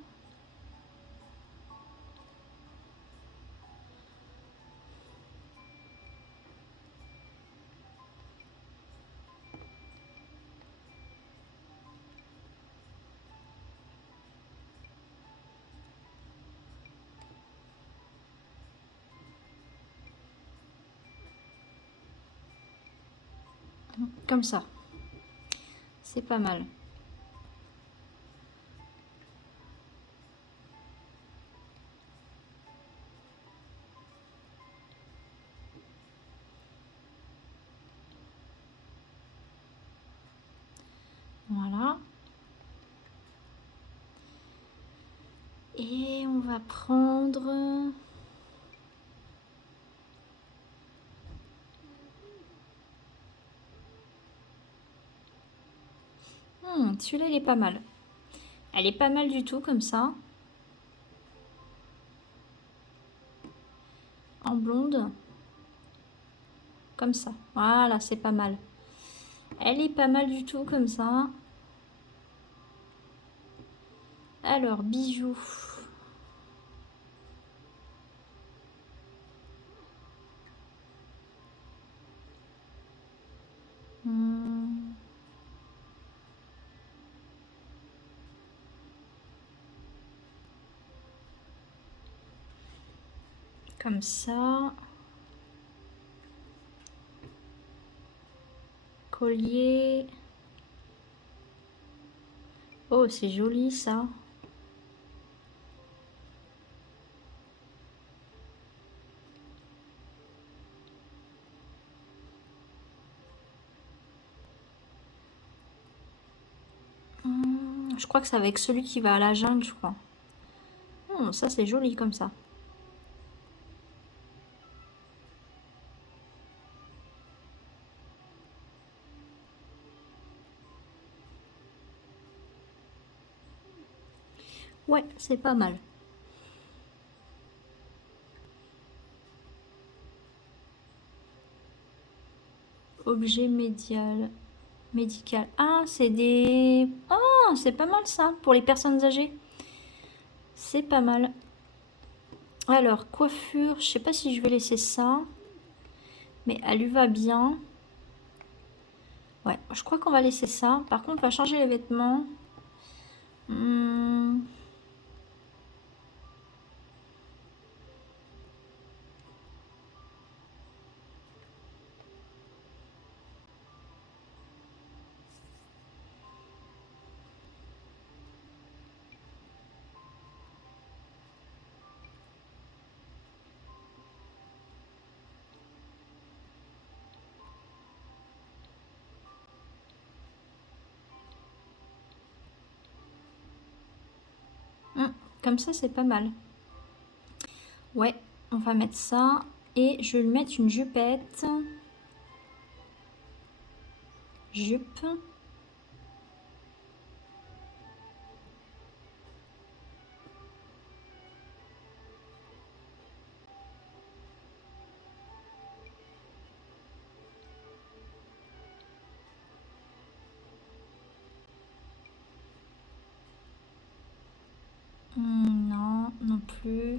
Comme ça. C'est pas mal. Voilà. Et on va prendre... celui-là, il est pas mal. Elle est pas mal du tout, comme ça. En blonde. Comme ça. Voilà, c'est pas mal. Elle est pas mal du tout, comme ça. Alors, bijoux. Comme ça. Collier. Oh, c'est joli ça. Je crois que c'est avec celui qui va à la jungle, je crois. Ça, c'est joli comme ça. Ouais, c'est pas mal. Objet médical. Ah, c'est des... Oh, c'est pas mal ça, pour les personnes âgées. C'est pas mal. Alors, coiffure, je sais pas si je vais laisser ça. Mais elle lui va bien. Ouais, je crois qu'on va laisser ça. Par contre, on va changer les vêtements. Hmm. Comme ça, c'est pas mal. Ouais, on va mettre ça. Et je vais lui mettre une jupette. Jupe. Non, non plus.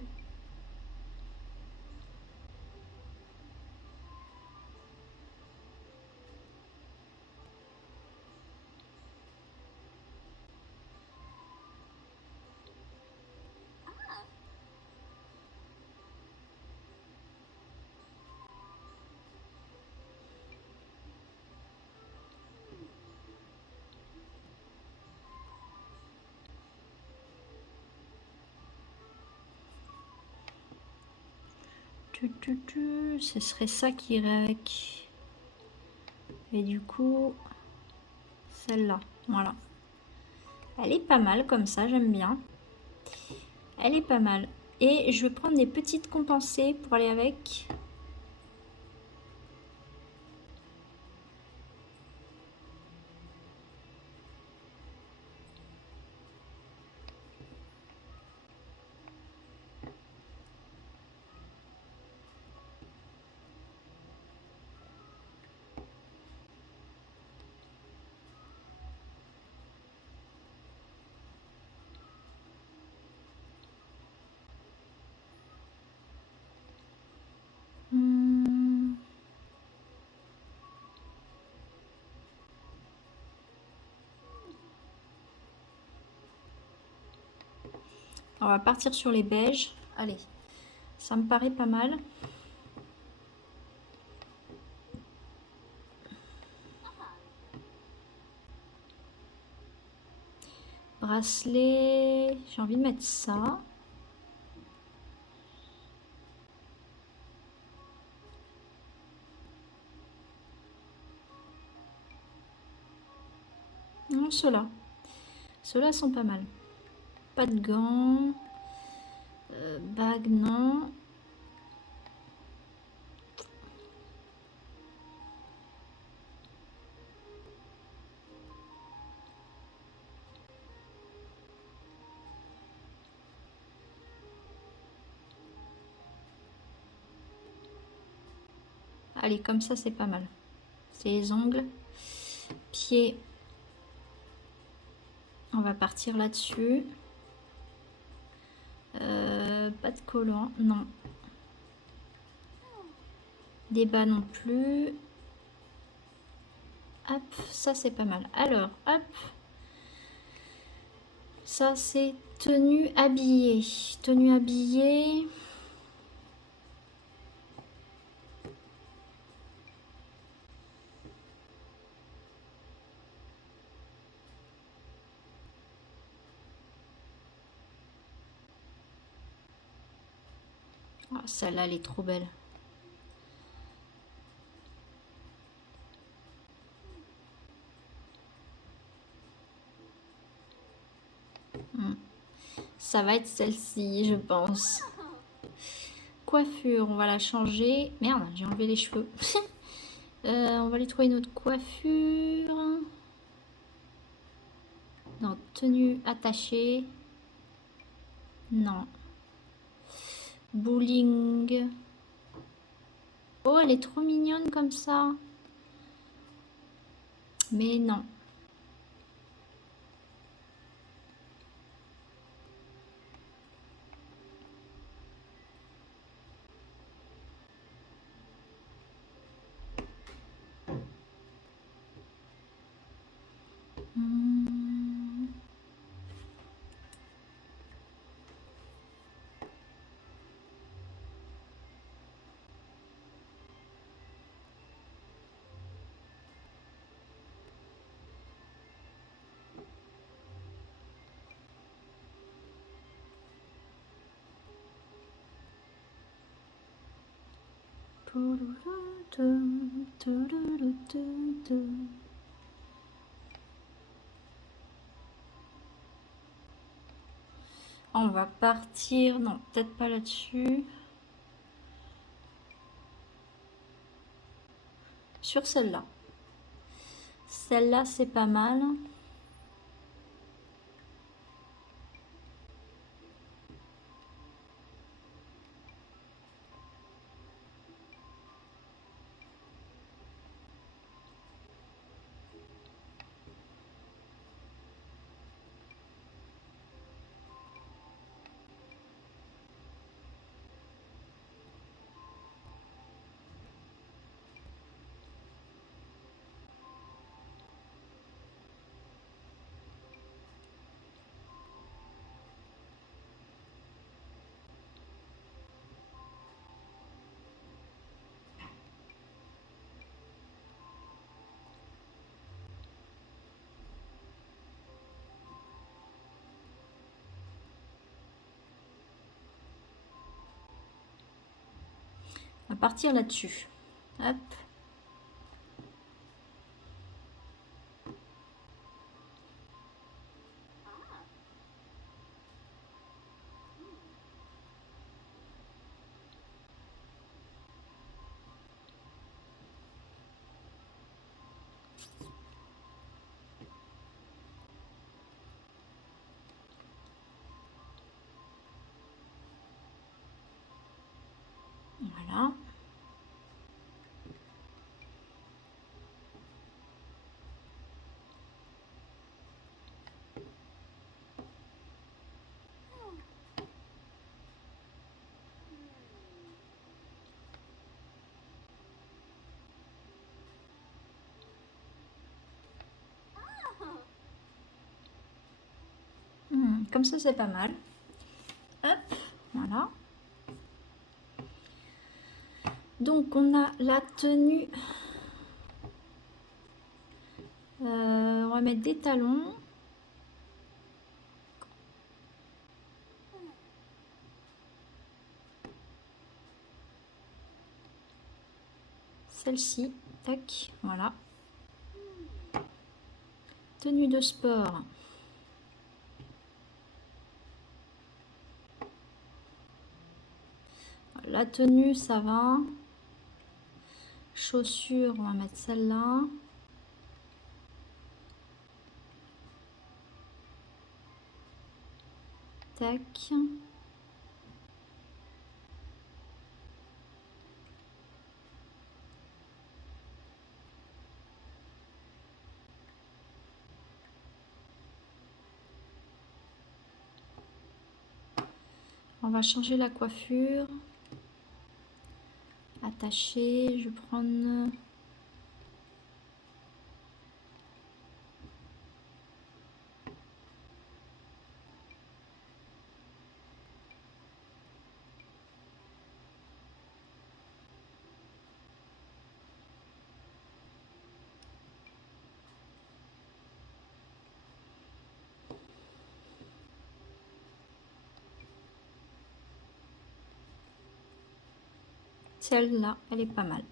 Ce serait ça qui irait avec. Et du coup, celle-là. Voilà. Elle est pas mal comme ça, j'aime bien. Elle est pas mal. Et je vais prendre des petites compensées pour aller avec. On va partir sur les beiges. Allez, ça me paraît pas mal. Bracelet, j'ai envie de mettre ça. Non, ceux-là. Ceux-là sont pas mal. Pas de gants. Bague, non. Allez, comme ça, c'est pas mal. C'est les ongles. Pieds. On va partir là-dessus. Pas de collant, non. Des bas non plus. Hop, ça c'est pas mal. Alors, hop. Ça c'est tenue habillée. Tenue habillée. Oh, celle-là, elle est trop belle. Ça va être celle-ci, je pense. Coiffure, on va la changer. Merde, j'ai enlevé les cheveux. On va aller trouver une autre coiffure. Non, tenue attachée. Non. Bowling. Oh, elle est trop mignonne comme ça. Mais non. Hmm. On va partir. Non, peut-être pas là-dessus. Sur celle-là. Celle-là, c'est pas mal. On va partir là-dessus. Hop. Voilà. Comme ça, c'est pas mal. Hop, voilà. Donc, on a la tenue. On va mettre des talons. Celle-ci. Tac, voilà. Tenue de sport. La tenue, ça va. Chaussures, on va mettre celle-là. Tac. On va changer la coiffure. Attacher. Je vais prendre Celle-là, elle est pas mal.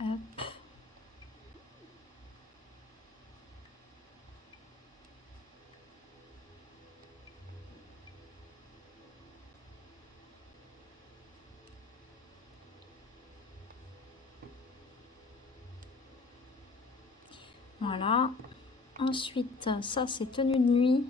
Hop. Voilà. Ensuite, ça c'est tenue de nuit.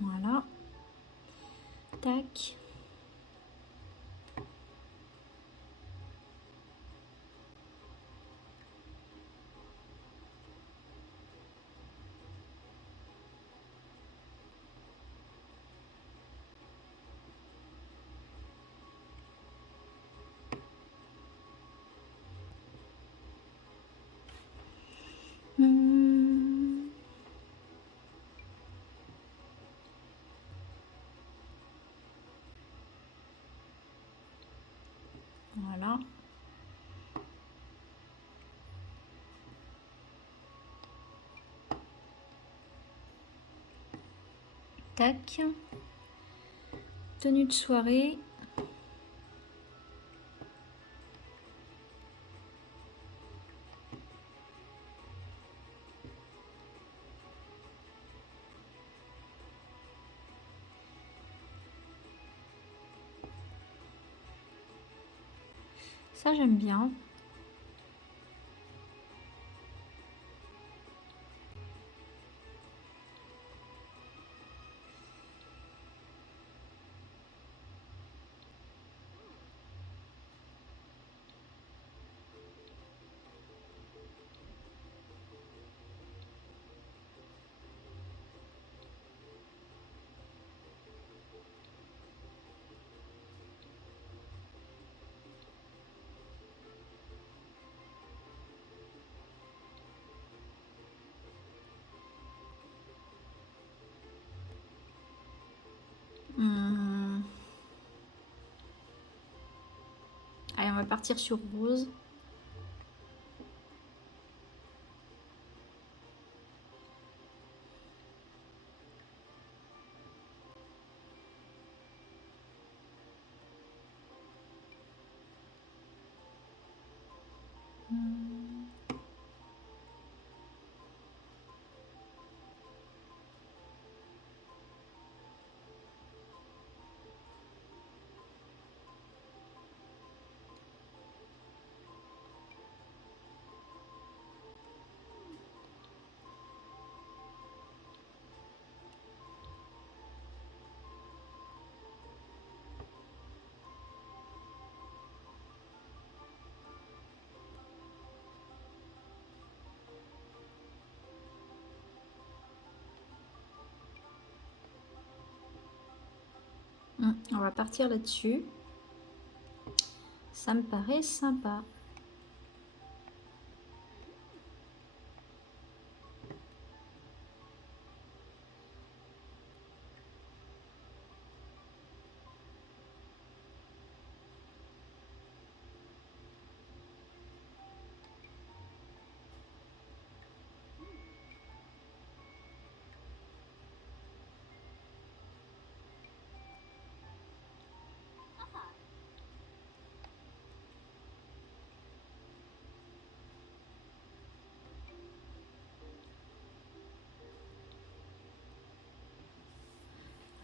Voilà. Tac. Voilà. Tac. Tenue de soirée. Ça j'aime bien. partir sur rose. On va partir là-dessus. Ça me paraît sympa.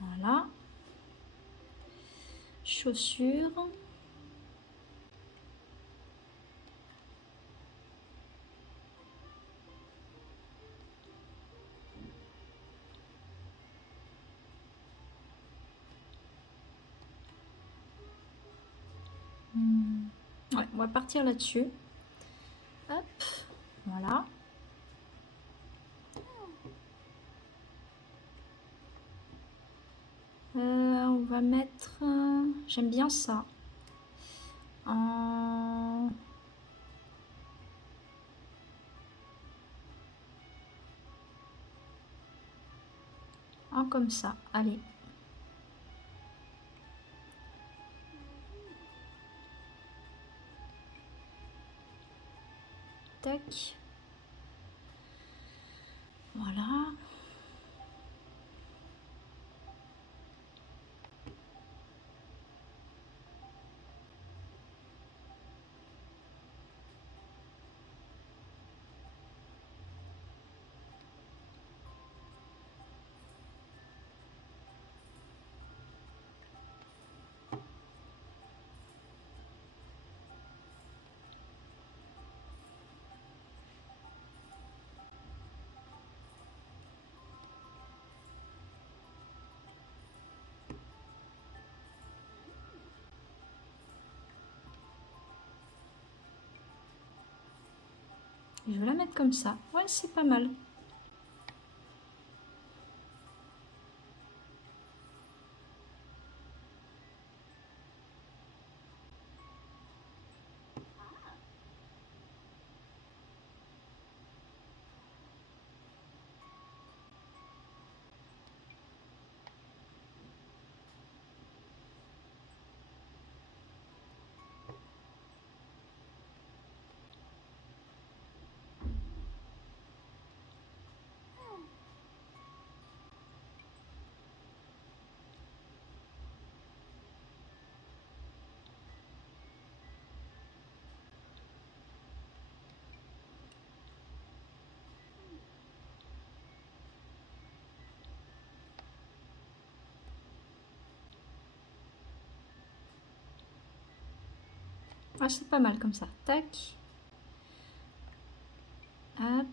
Voilà. Chaussures. Ouais, on va partir là-dessus. Hop, voilà. On va mettre... j'aime bien ça. En comme ça. Allez. Tac. Voilà. Je vais la mettre comme ça. Ouais, c'est pas mal. Ah, c'est pas mal comme ça. Tac. Hop.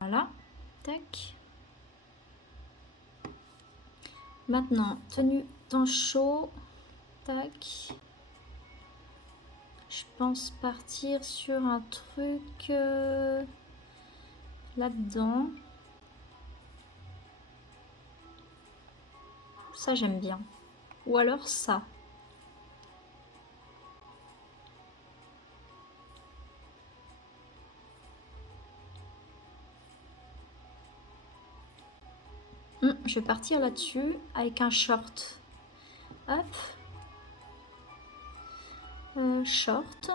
Voilà. Tac. Maintenant, tenue temps chaud. Tac. Je pense partir sur un truc là-dedans. Ça, j'aime bien. Ou alors ça. Je vais partir là-dessus avec un short. Hop. Short.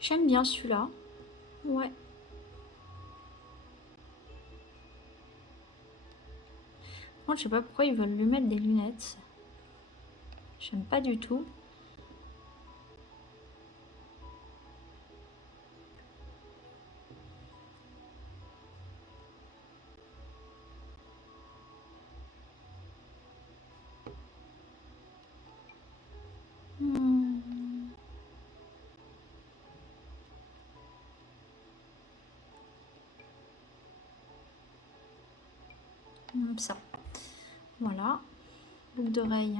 J'aime bien celui-là. Ouais. Moi, je sais pas pourquoi ils veulent lui mettre des lunettes. J'aime pas du tout. Comme ça. Voilà. Boucle d'oreille.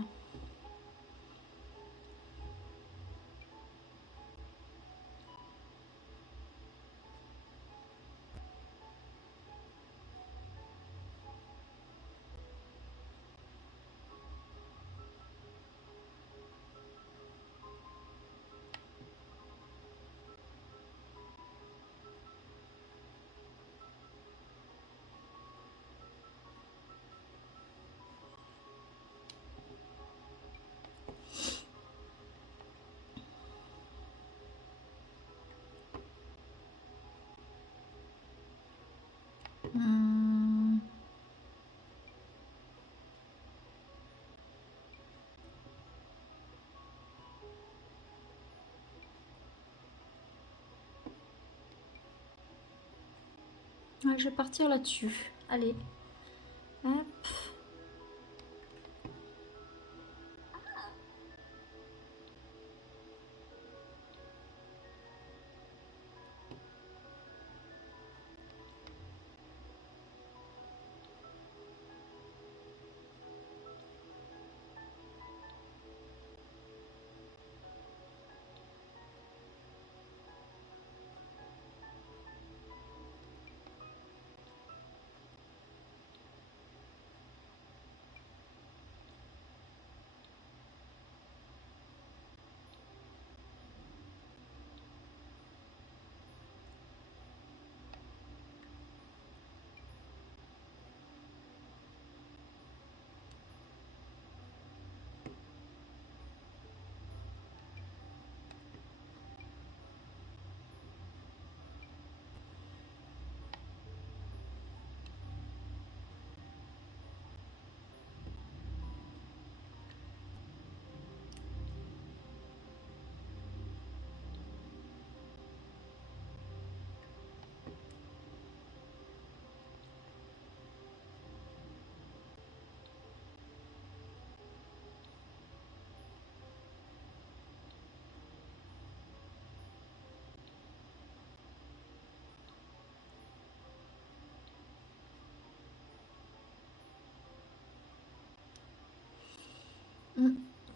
Ouais, je vais partir là-dessus. Allez. Hop.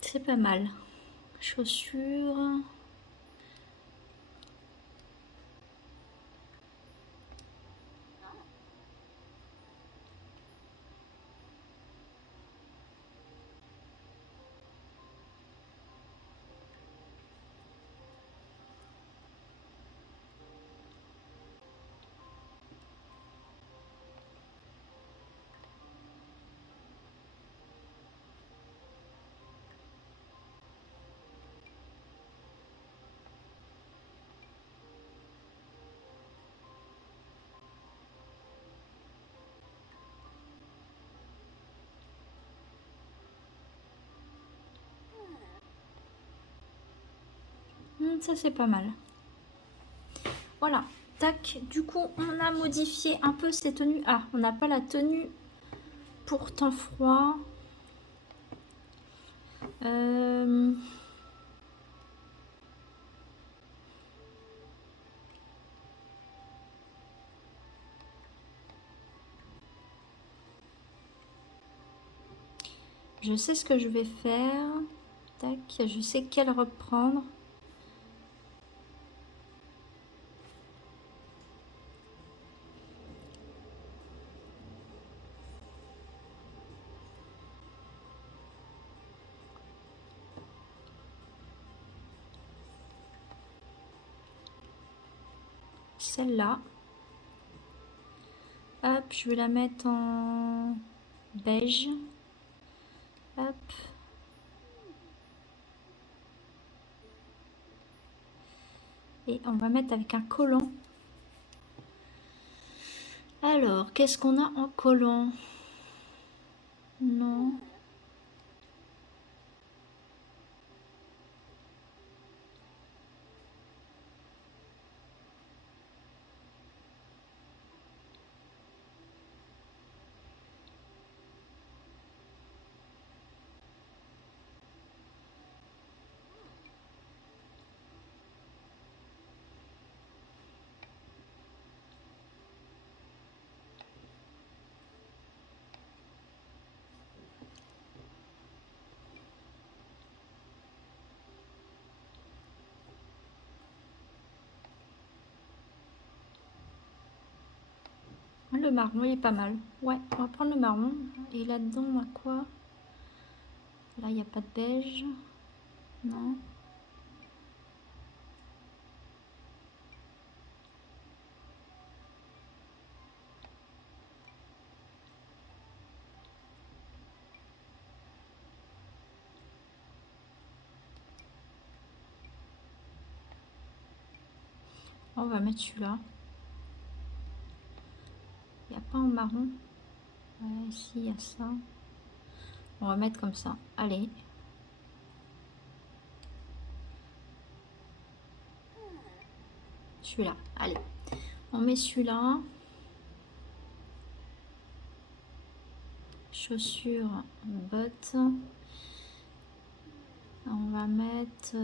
C'est pas mal. Chaussures. Ça, c'est pas mal. Voilà. Tac. Du coup, on a modifié un peu ces tenues. Ah, on n'a pas la tenue pour temps froid. Je sais ce que je vais faire. Tac. Je sais quelle reprendre. Celle-là. Hop, je vais la mettre en beige. Hop. Et on va mettre avec un collant. Alors, qu'est-ce qu'on a en collant? Non. Le marron il est pas mal. Ouais, on va prendre le marron. Et là-dedans, on a quoi? Là, il n'y a pas de beige. Non. On va mettre celui-là. Il n'y a pas en marron. Ouais, ici, il y a ça. On va mettre comme ça. Allez. Celui-là. Allez. On met celui-là. Chaussures, bottes. On va mettre...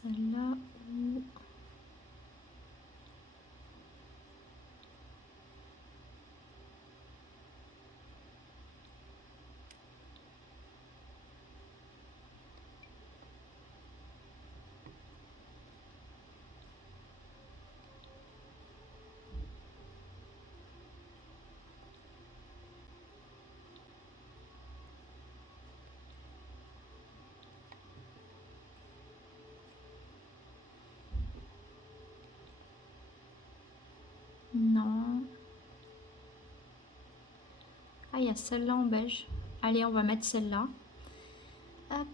celle-là ou... Non. Ah, il y a celle-là en beige. Allez, on va mettre celle-là. Hop.